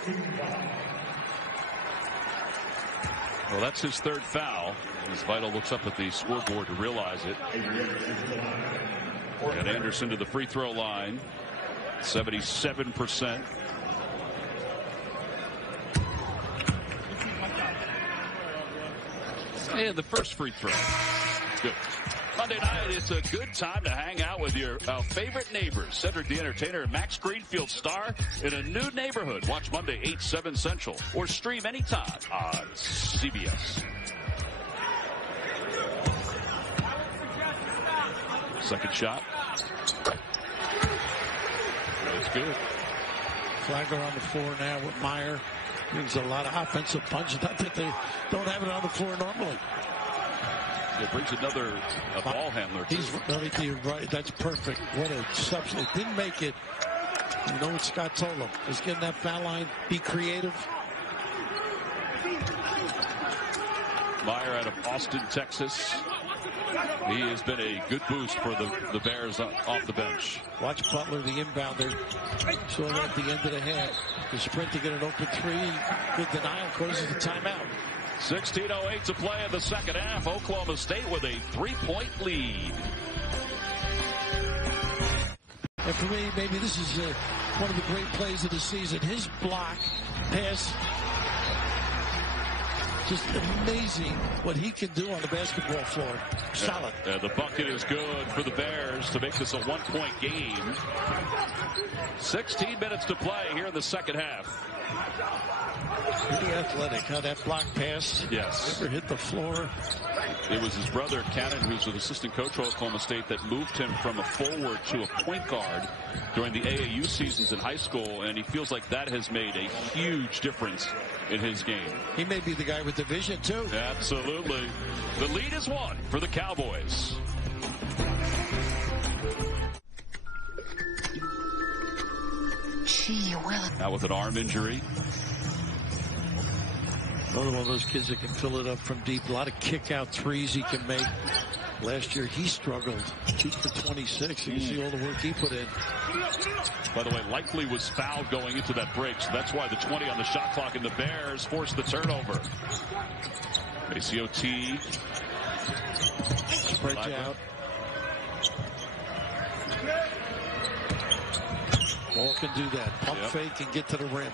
Well, that's his third foul. As Vital looks up at the scoreboard to realize it. And Anderson to the free throw line. 77%. And the first free throw. Good. Monday night, it's a good time to hang out with your favorite neighbors. Cedric the Entertainer and Max Greenfield star in a new neighborhood. Watch Monday, 8, 7 Central. Or stream anytime on CBS. Second shot. That's good. Flagler on the floor now with Meyer. Brings a lot of offensive punch. Not that they don't have it on the floor normally. It brings another ball handler, too. You're right. That's perfect. What a substitute. Didn't make it. You know what Scott told him. Just get in that foul line. Be creative. Meyer out of Austin, Texas. He has been a good boost for the Bears off the bench. Watch Butler, the inbounder. So at the end of the half, the sprint to get an open three. Good denial, causes the timeout. 16:08 to play in the second half. Oklahoma State with a 3-point lead. And for me, maybe this is one of the great plays of the season. His block pass. Just amazing what he can do on the basketball floor. Solid. The bucket is good for the Bears to make this a 1-point game. 16 minutes to play here in the second half. Pretty athletic, how that block pass. Yes. Never hit the floor. It was his brother, Cannon, who's an assistant coach for Oklahoma State, that moved him from a forward to a point guard during the AAU seasons in high school, and he feels like that has made a huge difference in his game. He may be the guy with the vision, too. Absolutely. The lead is 1 for the Cowboys. Out with an arm injury. Another one of those kids that can fill it up from deep. A lot of kick-out threes he can make. Last year, he struggled. 2 for 26. You can see all the work he put in. By the way, Likely was fouled going into that break, so that's why the 20 on the shot clock, and the Bears forced the turnover. ACO Teague Spread you out. Ball can do that. Pump fake and get to the rim.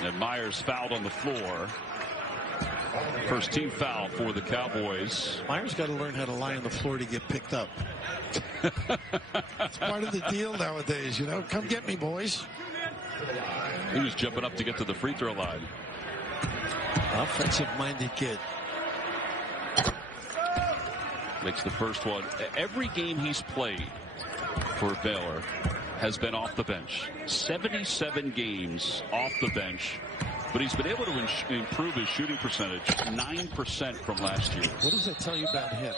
And Myers fouled on the floor. First team foul for the Cowboys. Myers got to learn how to lie on the floor to get picked up. It's part of the deal nowadays, you know. Come get me, boys. He was jumping up to get to the free throw line. Offensive-minded kid. Makes the first one. Every game he's played for Baylor has been off the bench. 77 games off the bench. But he's been able to improve his shooting percentage 9% from last year. What does that tell you about him?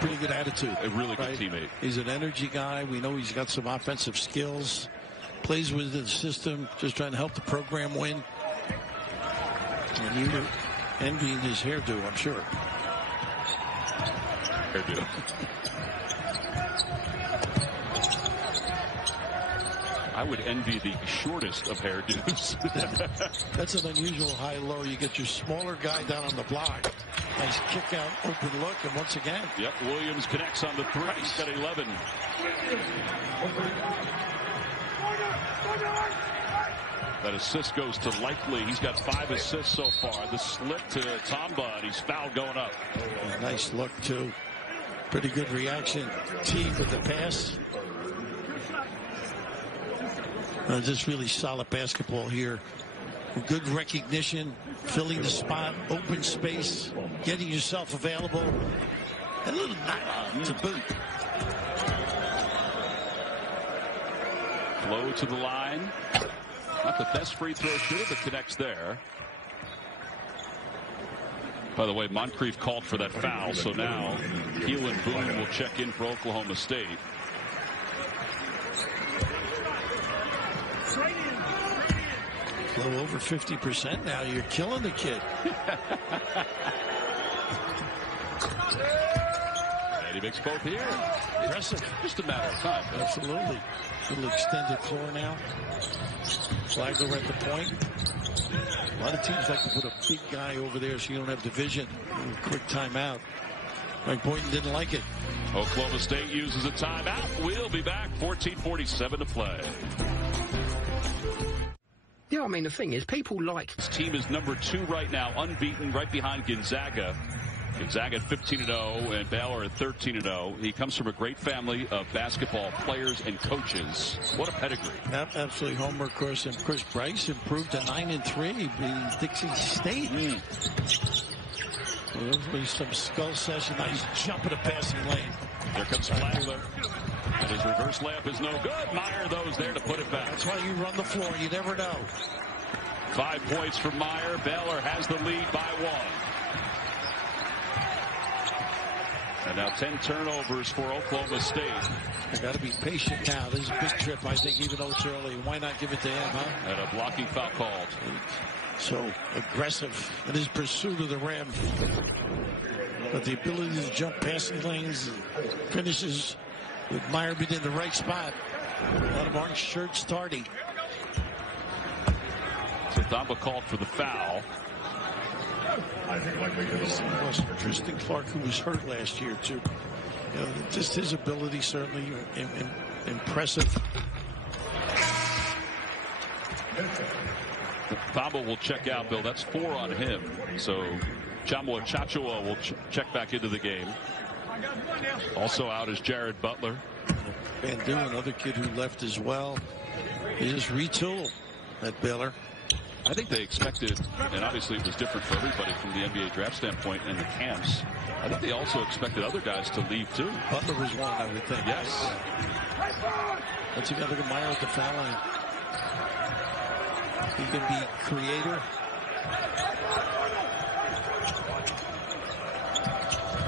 Pretty good attitude. A really good teammate. He's an energy guy. We know he's got some offensive skills. Plays within the system, just trying to help the program win. And you were envying his hairdo, I'm sure. Hairdo. I would envy the shortest of hairdos. That's an unusual high-low. You get your smaller guy down on the block. Nice kick out, open look, and once again. Yep, Williams connects on the three. He's got 11. That assist goes to Likely. He's got 5 assists so far. The slip to Tamba, and he's fouled going up. A nice look, too. Pretty good reaction. Team with the pass. Just really solid basketball here. Good recognition, filling the spot, open space, getting yourself available. And a little knock to boot. Low to the line. Not the best free throw shooter, but connects there. By the way, Moncrief called for that foul, so now Keelan Boone will check in for Oklahoma State. A little over 50% now. You're killing the kid. And he makes both here. Impressive. Just a matter of time. Absolutely. Little extended floor now. Flagler at the point. A lot of teams like to put a big guy over there so you don't have division. Quick timeout. Mike Boynton didn't like it. Oklahoma State uses a timeout. We'll be back. 14:47 to play. Yeah, I mean, the thing is, people like... His team is number 2 right now, unbeaten, right behind Gonzaga. Gonzaga at 15-0 and Baylor at 13-0. He comes from a great family of basketball players and coaches. What a pedigree. Absolutely homer, of course. And, of course, Bryce improved to 9-3, beating Dixie State. Well, some skull session. Nice jump in the passing lane. There comes Flagler. And his reverse layup is no good. Meyer, though, is there to put it back. That's why you run the floor. You never know. 5 points for Meyer. Baylor has the lead by 1. And now 10 turnovers for Oklahoma State. You got to be patient now. This is a big trip, I think, even though it's early. Why not give it to him, huh? And a blocking foul called. So aggressive in his pursuit of the rim. But the ability to jump passing lanes and finishes with Meyer being in the right spot. A lot of orange shirts tardy. So Thamba called for the foul. Tristan Clark, who was hurt last year, too. You know, just his ability, certainly impressive. Thamba will check out, Bill. That's 4 on him. So Chamwa Chachua will check back into the game. Also out is Jared Butler. Van Du, another kid who left as well. They just retool at Baylor. I think they expected, and obviously it was different for everybody from the NBA draft standpoint and the camps. I think they also expected other guys to leave too. Butler was one, I would think. Yes. Once again, look at Meyer at the foul line. He can be creator.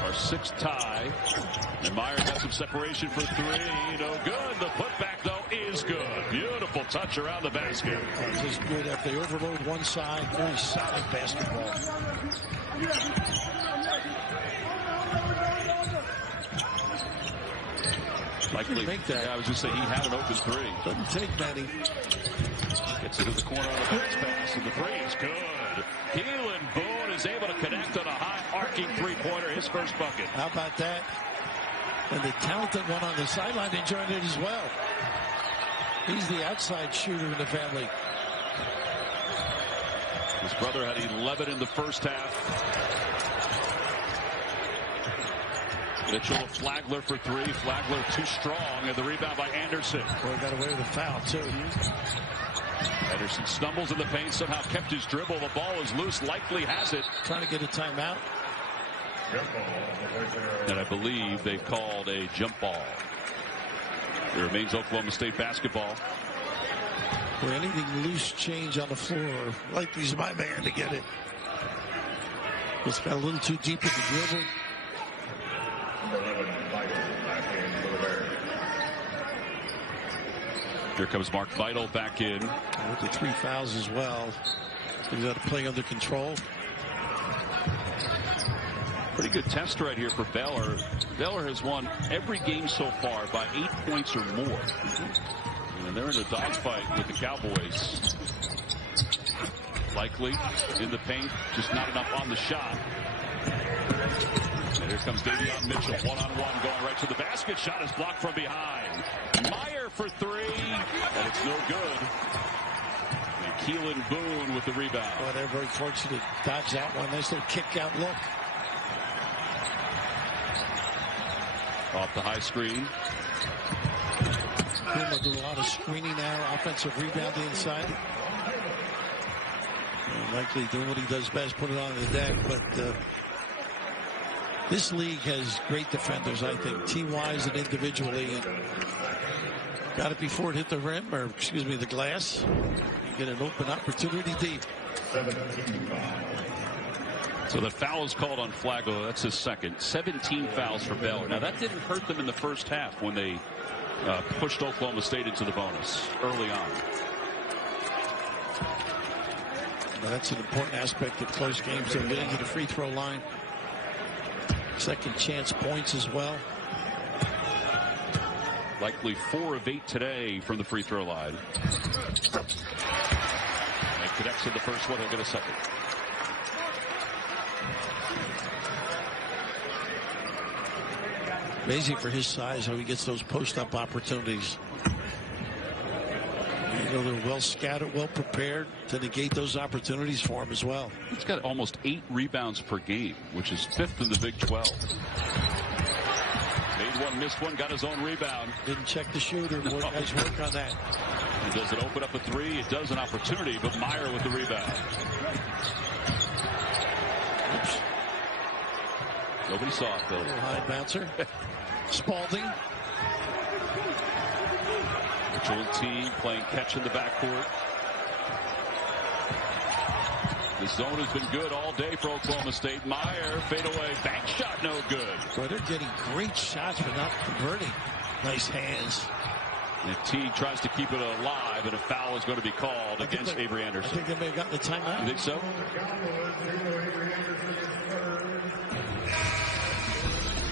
Our 6th tie. And Meyer got some separation for 3. No good. The putback, though, is good. Beautiful touch around the basket. Just good after they overload one side. Very solid basketball. Likely. Make that. Yeah, I was just saying he had an open 3. Doesn't take many. Gets into the corner on the bounce pass, and the 3 is good. Keelan Boone is able to connect on a high arc Walking three-pointer, his first bucket. How about that? And the talented one on the sideline enjoying it as well. He's the outside shooter in the family. His brother had 11 in the first half. Mitchell, Flagler for three. Flagler too strong, and the rebound by Anderson. Boy, got away with a foul, too. Anderson stumbles in the paint, somehow kept his dribble. The ball is loose, likely has it. Trying to get a timeout. And I believe they've called a jump ball. It remains Oklahoma State basketball. Where anything loose change on the floor, likely's my man to get it. It's got a little too deep in the dribble. Here comes Mark Vital back in. With the 3 fouls as well. He's got to play under control. Pretty good test right here for Baylor. Baylor has won every game so far by 8 points or more. And they're in a dogfight with the Cowboys. Likely in the paint, just not enough on the shot. And here comes Davion Mitchell, one-on-one, going right to the basket. Shot is blocked from behind. Meyer for three, and it's no good. And Keelan Boone with the rebound. Boy, they're very fortunate to dodge that one. Nice little kick-out look. Off the high screen. He'll do a lot of screening now, offensive rebound inside. And likely doing what he does best, put it on the deck. But this league has great defenders, I think, team-wise and individually. And got it before it hit the rim, or excuse me, the glass. You get an open opportunity deep. So the foul is called on Flagler. That's his second. 17 fouls for Baylor. Now that didn't hurt them in the first half when they pushed Oklahoma State into the bonus early on. Now that's an important aspect of close games. They're getting to the free throw line. Second chance points as well. Likely 4 of 8 today from the free throw line. And connects in the first one. He'll get a second. Amazing for his size how he gets those post-up opportunities. You know, they're well scattered, well prepared to negate those opportunities for him as well. He's got almost 8 rebounds per game, which is 5th in the Big 12. Made one, missed one, got his own rebound. Didn't check the shooter. Nice work on that. Does it open up a 3? It does an opportunity, but Meyer with the rebound. Oops. Nobody saw it, though. Little high bouncer. Spalding. Mitchell and team playing catch in the backcourt. The zone has been good all day for Oklahoma State. Meyer, fadeaway, bank shot, no good. Boy, they're getting great shots, but not converting. Nice hands. And T tries to keep it alive, and a foul is going to be called against Avery Anderson. I think they may have gotten the timeout. You think so?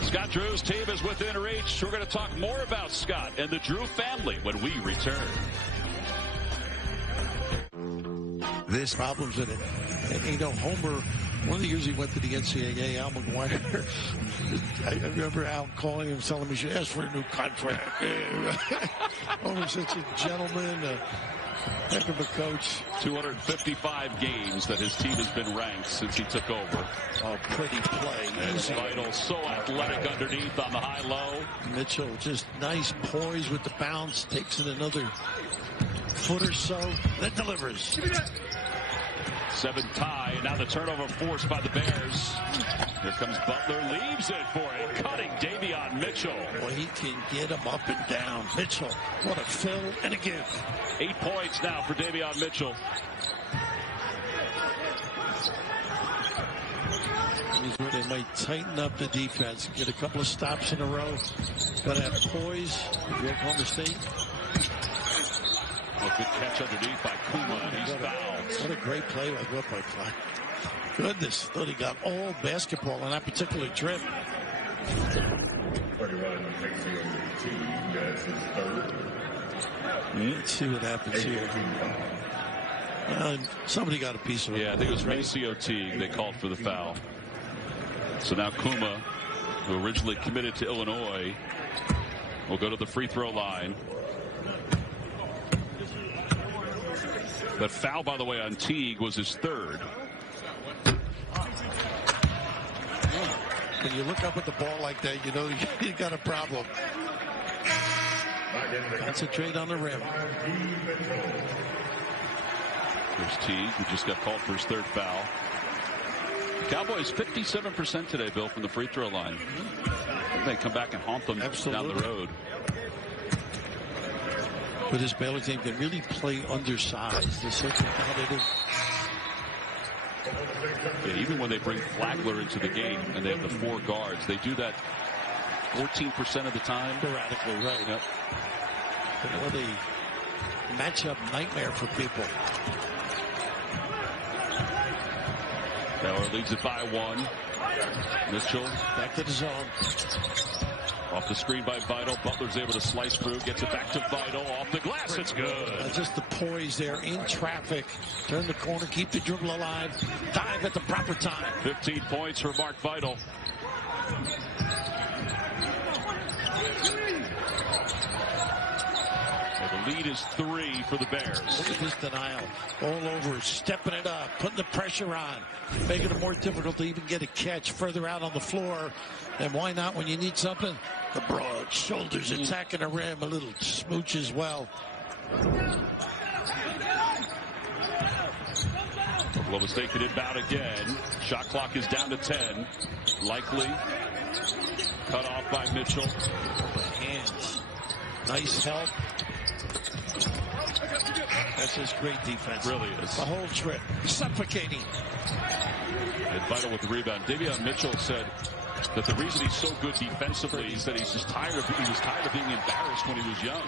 Scott Drew's team is within reach. We're going to talk more about Scott and the Drew family when we return. This problems in it. And, you know, Homer, one of the years he went to the NCAA, Al McGuire, I remember Al calling him, telling me he should ask for a new contract. Homer's such a gentleman, a heck of a coach. 255 games that his team has been ranked since he took over. Oh, pretty play. And Vital so athletic underneath on the high-low. Mitchell just nice poise with the bounce, takes it another foot or so, then delivers. 7 tie, and now the turnover forced by the Bears. Here comes Butler, leaves it for a cutting Davion Mitchell. Well, he can get him up and down. Mitchell, what a fill and a give. 8 points now for Davion Mitchell. Here's where they might tighten up the defense, get a couple of stops in a row. Got to have poise. Oklahoma State. A good catch underneath by Kuma, and he's fouled. What a great play by Clark. Goodness, thought he got all basketball on that particular trip. Let's see what happens here. Somebody got a piece of it. Yeah, I think it was Maceo Teague. They called for the foul. So now Kuma, who originally committed to Illinois, will go to the free throw line. That foul, by the way, on Teague was his third. When you look up at the ball like that, you know you got a problem. Concentrate on the rim. There's Teague, who just got called for his third foul. Cowboys 57% today, Bill, from the free throw line. They come back and haunt them down the road. But this Baylor team can really play undersized. They're so competitive. Yeah, even when they bring Flagler into the game and they have the 4 guards, they do that 14% of the time. Sporadically, right. Yep. But what a matchup nightmare for people. Baylor leads it by 1. Mitchell back to the zone. Off the screen by Vital. Butler's able to slice through. Gets it back to Vital. Off the glass. It's good. Just the poise there in traffic. Turn the corner. Keep the dribble alive. Dive at the proper time. 15 points for Mark Vital. The lead is 3 for the Bears. Look at this denial. All over. Stepping it up. Putting the pressure on. Making it more difficult to even get a catch further out on the floor. And why not when you need something? The broad shoulders attacking the rim. A little smooch as well. Oklahoma State could inbound again. Shot clock is down to 10. Likely. Cut off by Mitchell. Hands. Nice help. That's just great defense. Really is. The whole trip. Suffocating. And Vital with the rebound. Davion Mitchell said that the reason he's so good defensively is that he was tired of being embarrassed when he was young.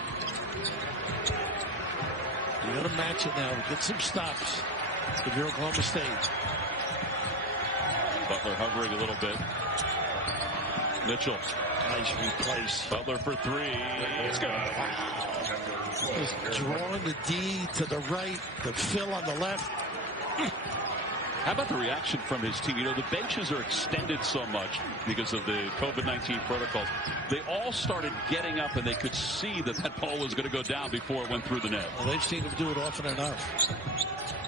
You got to match it now. Get some stops if you're Oklahoma State. Butler hovering a little bit. Mitchell. Nice replace. Butler for 3. It's good. Wow. Just drawing the D to the right, the fill on the left. How about the reaction from his team? You know, the benches are extended so much because of the COVID-19 protocols. They all started getting up, and they could see that that ball was going to go down before it went through the net. Well, they've seen him do it often enough.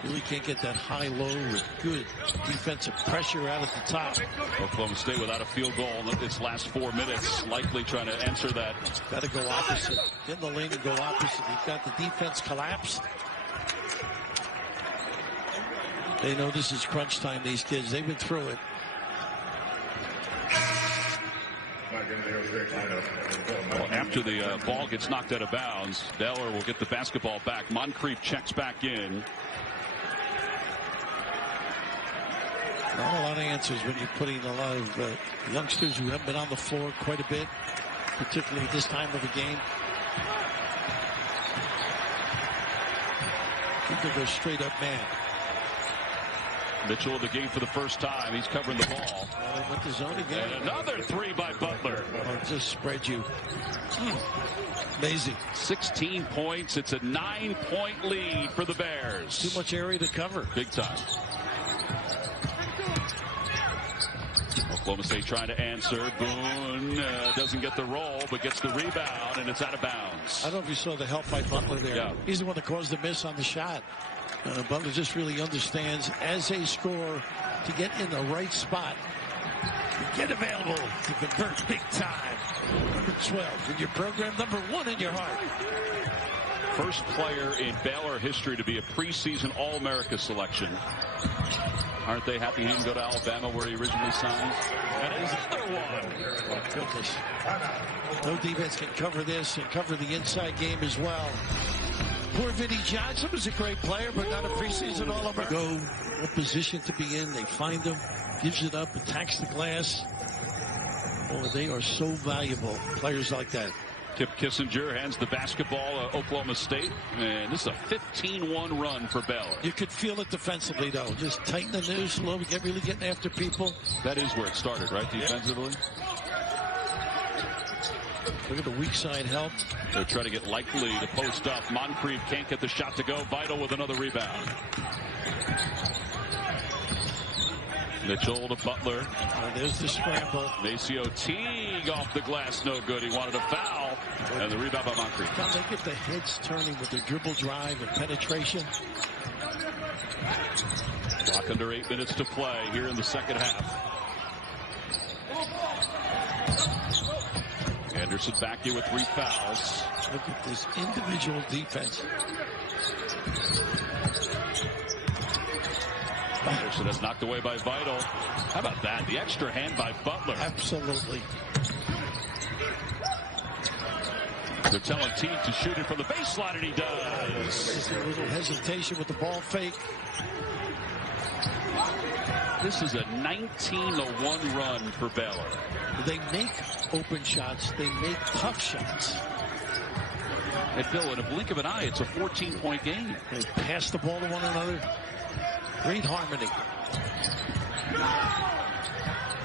Really can't get that high-low with good defensive pressure out at the top. Oklahoma State without a field goal in its last 4 minutes, likely trying to answer that. Got to go opposite. Get in the lane and go opposite. You've got the defense collapse. They know this is crunch time, these kids. They've been through it. Well, after the ball gets knocked out of bounds, Baylor will get the basketball back. Moncrief checks back in. Not a lot of answers when you're putting a lot of youngsters who haven't been on the floor quite a bit, particularly at this time of the game. You can go straight up man. Mitchell in the game for the first time. He's covering the ball. Well, they went to zone again. And another 3 by Butler. Oh, just spread you. Amazing. 16 points. It's a 9-point lead for the Bears. Too much area to cover. Big time. Oklahoma State trying to answer. Boone doesn't get the roll, but gets the rebound, and it's out of bounds. I don't know if you saw the help by Butler there. Yeah. He's the one that caused the miss on the shot. Butler just really understands as a scorer to get in the right spot. Get available to convert big time. Number 12 in your program, number 1 in your heart. First player in Baylor history to be a preseason All-America selection. Aren't they happy he didn't go to Alabama where he originally signed? And it's another one. Oh, goodness. No defense can cover this and cover the inside game as well. Poor Vinnie Johnson was a great player, but not a preseason All-America. Go what position to be in. They find him, gives it up, attacks the glass. Oh, they are so valuable, players like that. Kip Kissinger hands the basketball Oklahoma State, and this is a 15-1 run for Baylor. You could feel it defensively, though. Just tighten the noose a little, really getting after people. That is where it started, right, defensively? Look at the weak side help. They're trying to get Likely to post up. Moncrief can't get the shot to go. Vital with another rebound. Mitchell to Butler. There's the scramble. Maceo Teague off the glass, no good. He wanted a foul. And the rebound by Moncrief. Now they get the heads turning with their dribble drive and penetration. Clock under 8 minutes to play here in the second half. Anderson back here with 3 fouls. Look at this individual defense. Anderson is knocked away by Vital. How about that? The extra hand by Butler. Absolutely. They're telling Teague to shoot it from the baseline, and he does. Just a little hesitation with the ball fake. This is a 19-1 run for Baylor. They make open shots. They make tough shots. And Bill, in a blink of an eye, it's a 14-point game. They pass the ball to one another. Great harmony.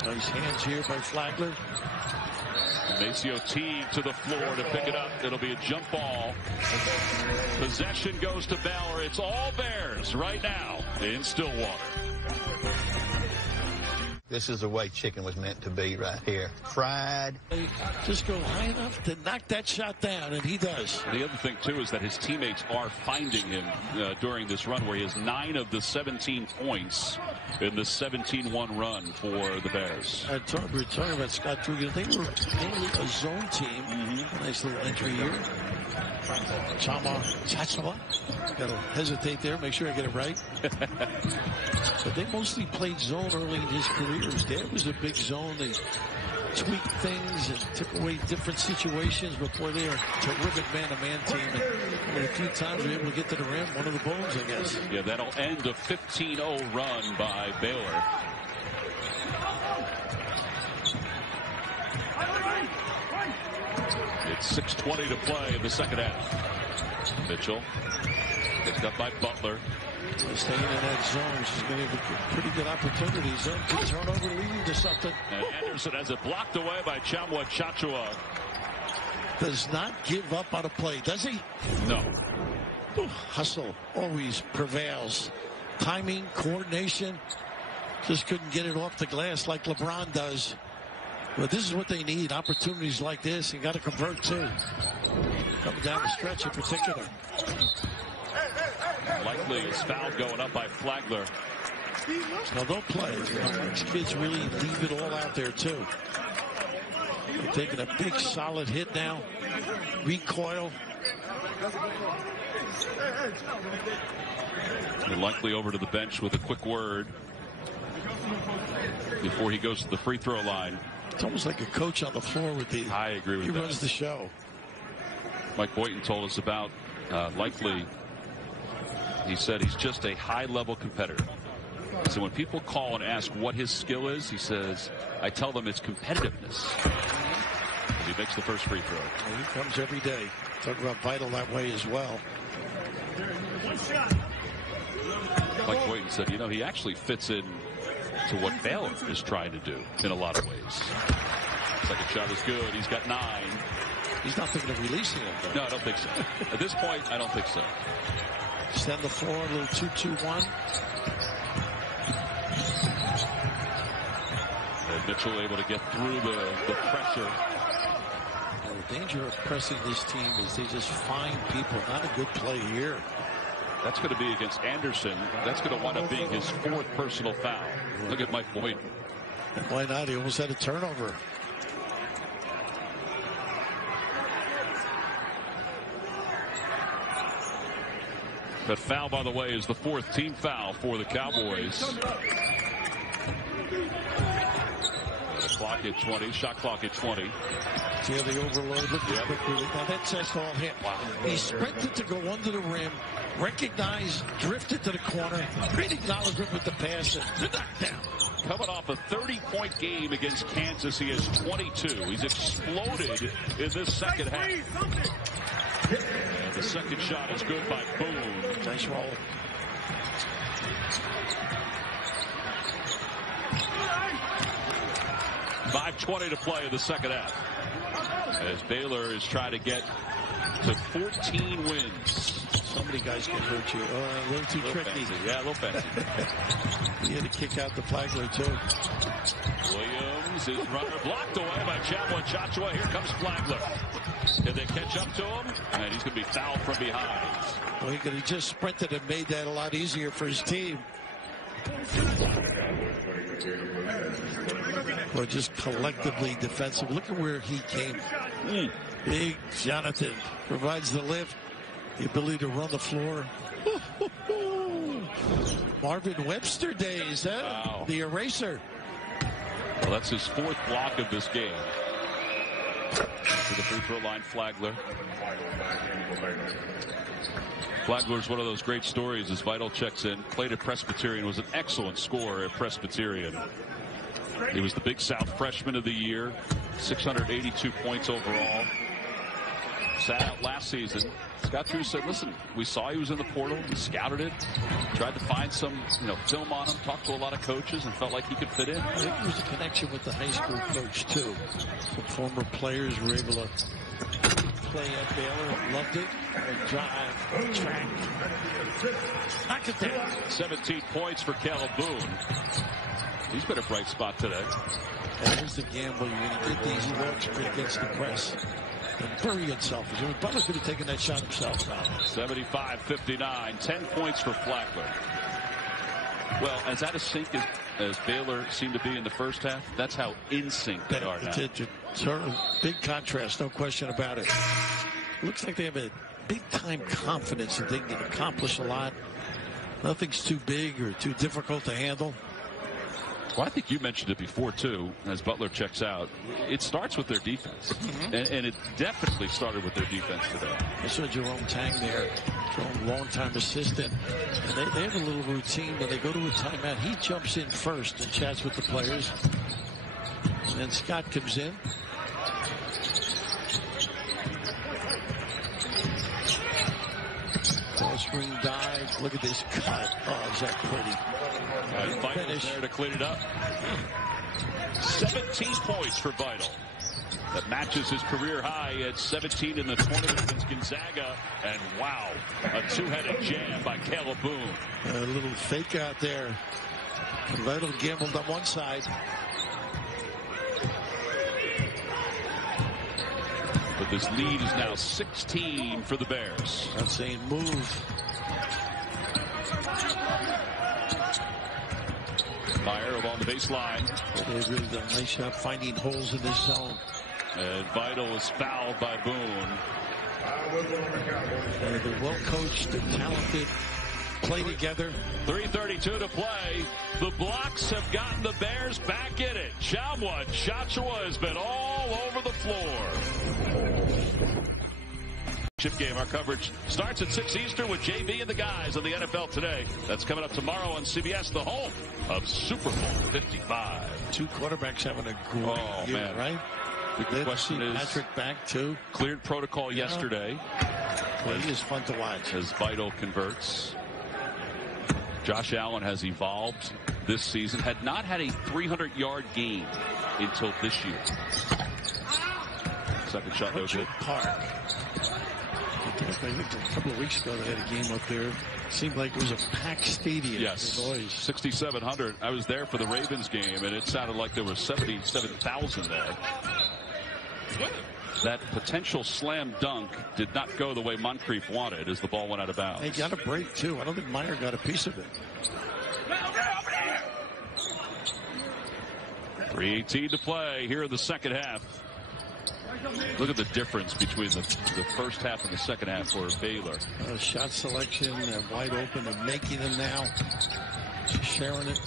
Nice hands here by Flagler. Maceo Teague to the floor to pick it up. It'll be a jump ball. Possession goes to Baylor. It's all Bears right now in Stillwater. This is the way chicken was meant to be right here. Fried. They just go high enough to knock that shot down, and he does. The other thing, too, is that his teammates are finding him during this run, where he has 9 of the 17 points in the 17-1 run for the Bears. We were talking about Scott Dugan. They were mainly a zone team. Nice little entry here. Chama. Got to hesitate there. Make sure I get it right. But they mostly played zone early in his career. His dad was a big zone. They tweaked things and took away different situations before they were a terrific man-to-man team. And a few times they were able to get to the rim. One of the bones, I guess. Yeah, that'll end a 15-0 run by Baylor. It's 6:20 to play in the second half. Mitchell picked up by Butler. Staying in that zone, she's going to have a pretty good opportunity. Zone to turnover, leading to something. And Anderson has it blocked away by Chamwa Chachua. Does not give up on a play, does he? No. Hustle always prevails. Timing, coordination. Just couldn't get it off the glass like LeBron does. But this is what they need, opportunities like this. You got to convert, too. Coming down the stretch in particular. Likely is foul going up by Flagler. Now, they'll play. These kids really leave it all out there, too. They're taking a big, solid hit now. Recoil. They're likely over to the bench with a quick word before he goes to the free throw line. It's almost like a coach on the floor with the. I agree with that. He runs the show. Mike Boynton told us about likely. He said he's just a high-level competitor. So when people call and ask what his skill is, he says, I tell them it's competitiveness. And he makes the first free throw. Well, he comes every day. Talk about Vital that way as well. Mike Boynton said, he actually fits in to what Baylor is trying to do in a lot of ways. Second shot is good. He's got 9. He's not thinking of releasing him, though. No, I don't think so. At this point, I don't think so. Extend the floor, a little 2-2-1. And Mitchell able to get through the pressure. And the danger of pressing this team is they just find people. Not a good play here. That's going to be against Anderson. That's going to wind up being his 4th personal foul. Look at Mike Boynton. And why not? He almost had a turnover. That foul, by the way, is the 4th team foul for the Cowboys. Clock at 20. Shot clock at 20. See how they overload. Look at quickly. Now that's all hit. Wow. He sprinted to go under the rim, recognized, drifted to the corner, great acknowledgement with the pass, and knocked down. Coming off a 30-point game against Kansas, he has 22. He's exploded in this second half. And the second shot is good by Boone. Nice roll. .5:20 to play in the second half. as Baylor is trying to get to 14 wins. So many guys can hurt you. A little too tricky. Fancy. Yeah, a little fancy. He had to kick out the Flagler, too. Williams is runner blocked away by Chatwin Chachua. Here comes Flagler. Can they catch up to him? And he's going to be fouled from behind. Well, he could have just sprinted and made that a lot easier for his team. Or just collectively defensive. Look at where he came. Big Jonathan provides the lift, the ability to run the floor. Marvin Webster days, huh? Wow. The eraser. Well, that's his 4th block of this game. To the free throw line, Flagler. Flagler's one of those great stories as Vital checks in. Played at Presbyterian, was an excellent scorer at Presbyterian. He was the Big South Freshman of the Year, 682 points overall. Sat out last season. Scott Drew said, listen, we saw he was in the portal. We scouted it. Tried to find some film on him. Talked to a lot of coaches and felt like he could fit in. I think there was a connection with the high school coach, too. Some former players were able to play at Baylor. Loved it. Drive, track. Knock it down. 17 points for Caleb Boone. He's been a bright spot today. And here's the gamble. You're going to get these looks against the press. And very unselfish. I mean, Butler could have taken that shot himself now. 75-59. 10 points for Flagler. Well, as out of sync as Baylor seemed to be in the first half, that's how in sync they are now. It's a big contrast, no question about it. Looks like they have a big-time confidence that they can accomplish a lot. Nothing's too big or too difficult to handle. Well, I think you mentioned it before, too, as Butler checks out. It starts with their defense. And it definitely started with their defense today. I saw Jerome Tang there, Jerome, longtime assistant. And they have a little routine when they go to a timeout. He jumps in first and chats with the players. And then Scott comes in. Cross-ring dive. Look at this cut. Oh, is that pretty? Vital's there to clean it up. 17 points for Vital. That matches his career high at 17 in the tournament against Gonzaga. And wow, a two-headed jam by Caleb Boone. A little fake out there. Vital gambled on one side. But this lead is now 16 for the Bears. That's saying move. Meyer along the baseline. They've really done a nice job finding holes in this zone. And Vital is fouled by Boone. The well-coached and talented play together. 3:32 to play. The blocks have gotten the Bears back in it. Chatwin Chachua has been all over the floor. Chip game, our coverage starts at 6 Eastern with JV and the guys on the NFL Today. That's coming up tomorrow on CBS, the home of Super Bowl 55. Two quarterbacks having a great year, man. Right? The question is, Patrick back too. Cleared protocol yesterday. Well, he is fun to watch. As Vital converts. Josh Allen has evolved this season. Had not had a 300-yard game until this year. Second shot, no good. Park. I think a couple of weeks ago they had a game up there. Seemed like it was a packed stadium. Yes, 6,700. I was there for the Ravens game, and it sounded like there was 77,000 there. That potential slam dunk did not go the way Moncrief wanted as the ball went out of bounds. They got a break, too. I don't think Meyer got a piece of it. 3:18 to play here in the second half. Look at the difference between the first half and the second half for Baylor. Shot selection, wide open, and making them now. Sharing it.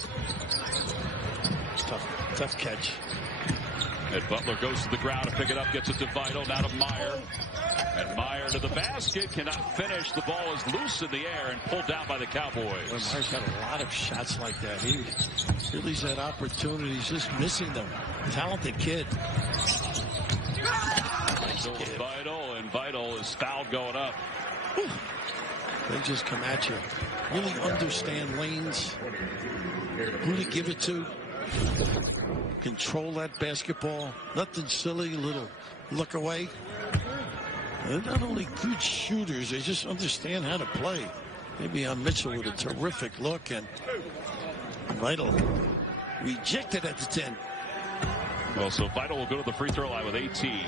Tough catch. And Butler goes to the ground to pick it up, gets it to Vital, now to Meyer. And Meyer to the basket, cannot finish. The ball is loose in the air and pulled down by the Cowboys. Well, Meyer's got a lot of shots like that. He really's had opportunities, just missing them. Talented kid. Vital, and Vital is fouled going up. They just come at you. Really understand lanes, who to give it to, Control that basketball. Nothing silly, little look away. They're not only good shooters, they just understand how to play. Maybe on Mitchell with a terrific look, and Vital rejected at the 10. Well, so Vital will go to the free throw line with 18.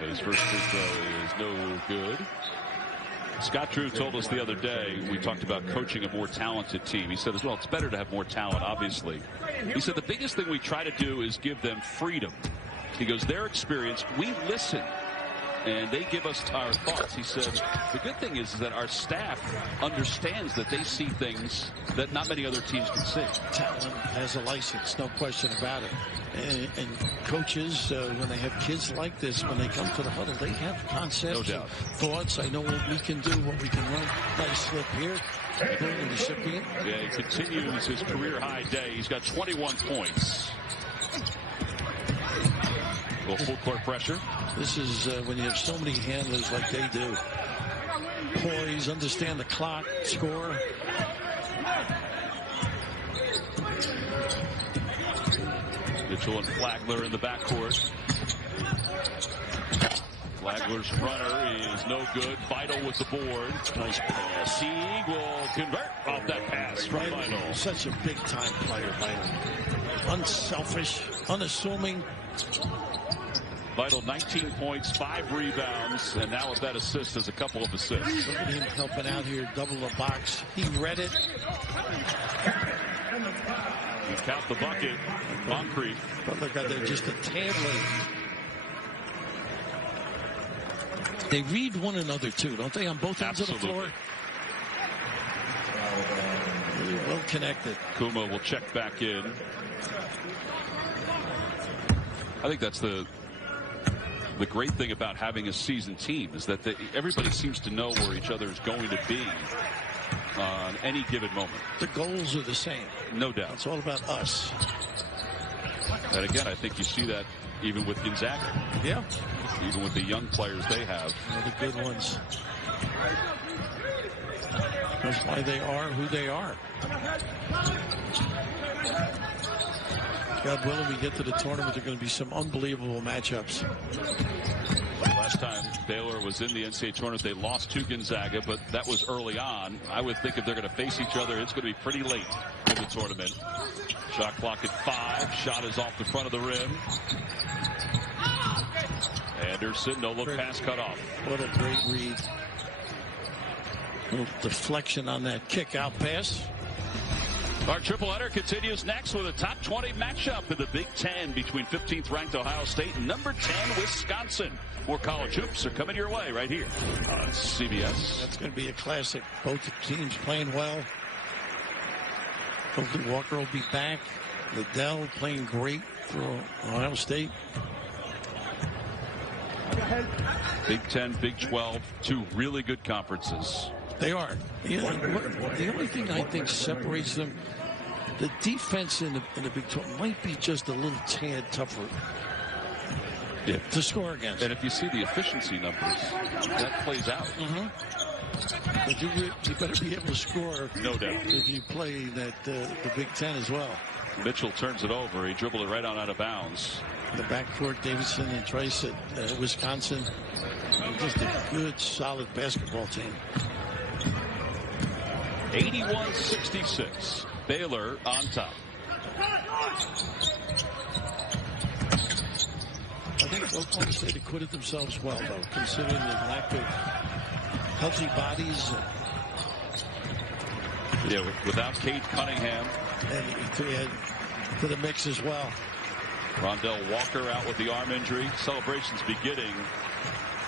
And his first free throw is no good. Scott Drew told us the other day, we talked about coaching a more talented team. He said as well, it's better to have more talent, obviously. He said the biggest thing we try to do is give them freedom. He goes, their experience, we listen, and they give us our thoughts. He said, the good thing is that our staff understands that they see things that not many other teams can see. Talent has a license, no question about it. And coaches, when they have kids like this, when they come to the huddle, they have concepts, no doubt, thoughts. I know what we can do, what we can run. Nice slip here. The recipient. Yeah, he continues his career-high day. He's got 21 points. A little full-court pressure. This is when you have so many handlers like they do. Poise, understand the clock, score. Mitchell and Flagler in the backcourt. Flagler's runner is no good. Vital with the board. Nice pass. He will convert off that pass from Vital. Such a big-time player, Vital. Unselfish, unassuming. Vital 19 points, 5 rebounds, and now with that assist is a couple of assists. Look at him helping out here, double the box. He read it. You count the bucket. Moncrief. Butler got there just a tad late. They read one another, too, don't they, on both ends of the floor? Really well connected. Kuma will check back in. I think that's the great thing about having a seasoned team is that everybody seems to know where each other is going to be on any given moment. The goals are the same. No doubt. It's all about us. And again, I think you see that even with Gonzaga. Yeah. Even with the young players they have. The good ones. That's why they are who they are. God willing, we get to the tournament, there are going to be some unbelievable matchups. Last time Baylor was in the NCAA tournament, they lost to Gonzaga, but that was early on. I would think if they're going to face each other, it's going to be pretty late in the tournament. Shot clock at 5. Shot is off the front of the rim. Anderson, no look pass cut off. What a great read. A little deflection on that kick out pass. Our triple header continues next with a top 20 matchup in the Big Ten between 15th ranked Ohio State and number 10 Wisconsin. More college hoops are coming your way right here on CBS. That's going to be a classic. Both teams playing well. Hopefully Walker will be back. Liddell playing great for Ohio State. Big 10, Big 12, 2 really good conferences. They are. The only thing I think separates them, the defense in the Big 12 might be just a little tad tougher to score against. And if you see the efficiency numbers, that plays out. But you better be able to score. No doubt. If you play the Big 10 as well. Mitchell turns it over. He dribbled it right on out of bounds. The backcourt, Davidson and Trice at Wisconsin. Just a good, solid basketball team. 81-66. Baylor on top. I think Oklahoma State acquitted themselves well, though, considering the lack of healthy bodies. Yeah, without Cade Cunningham. And he add to the mix as well. Rondell Walker out with the arm injury. Celebrations beginning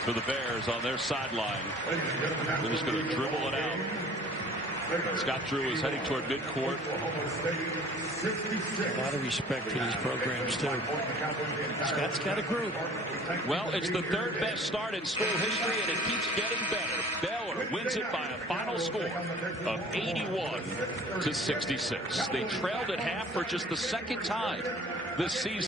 for the Bears on their sideline. They're just going to dribble it out. Scott Drew is heading toward midcourt. A lot of respect for these programs, too. Scott's got a group. Well, it's the 3rd best start in school history, and it keeps getting better. Baylor wins it by a final score of 81-66. They trailed at half for just the 2nd time this season.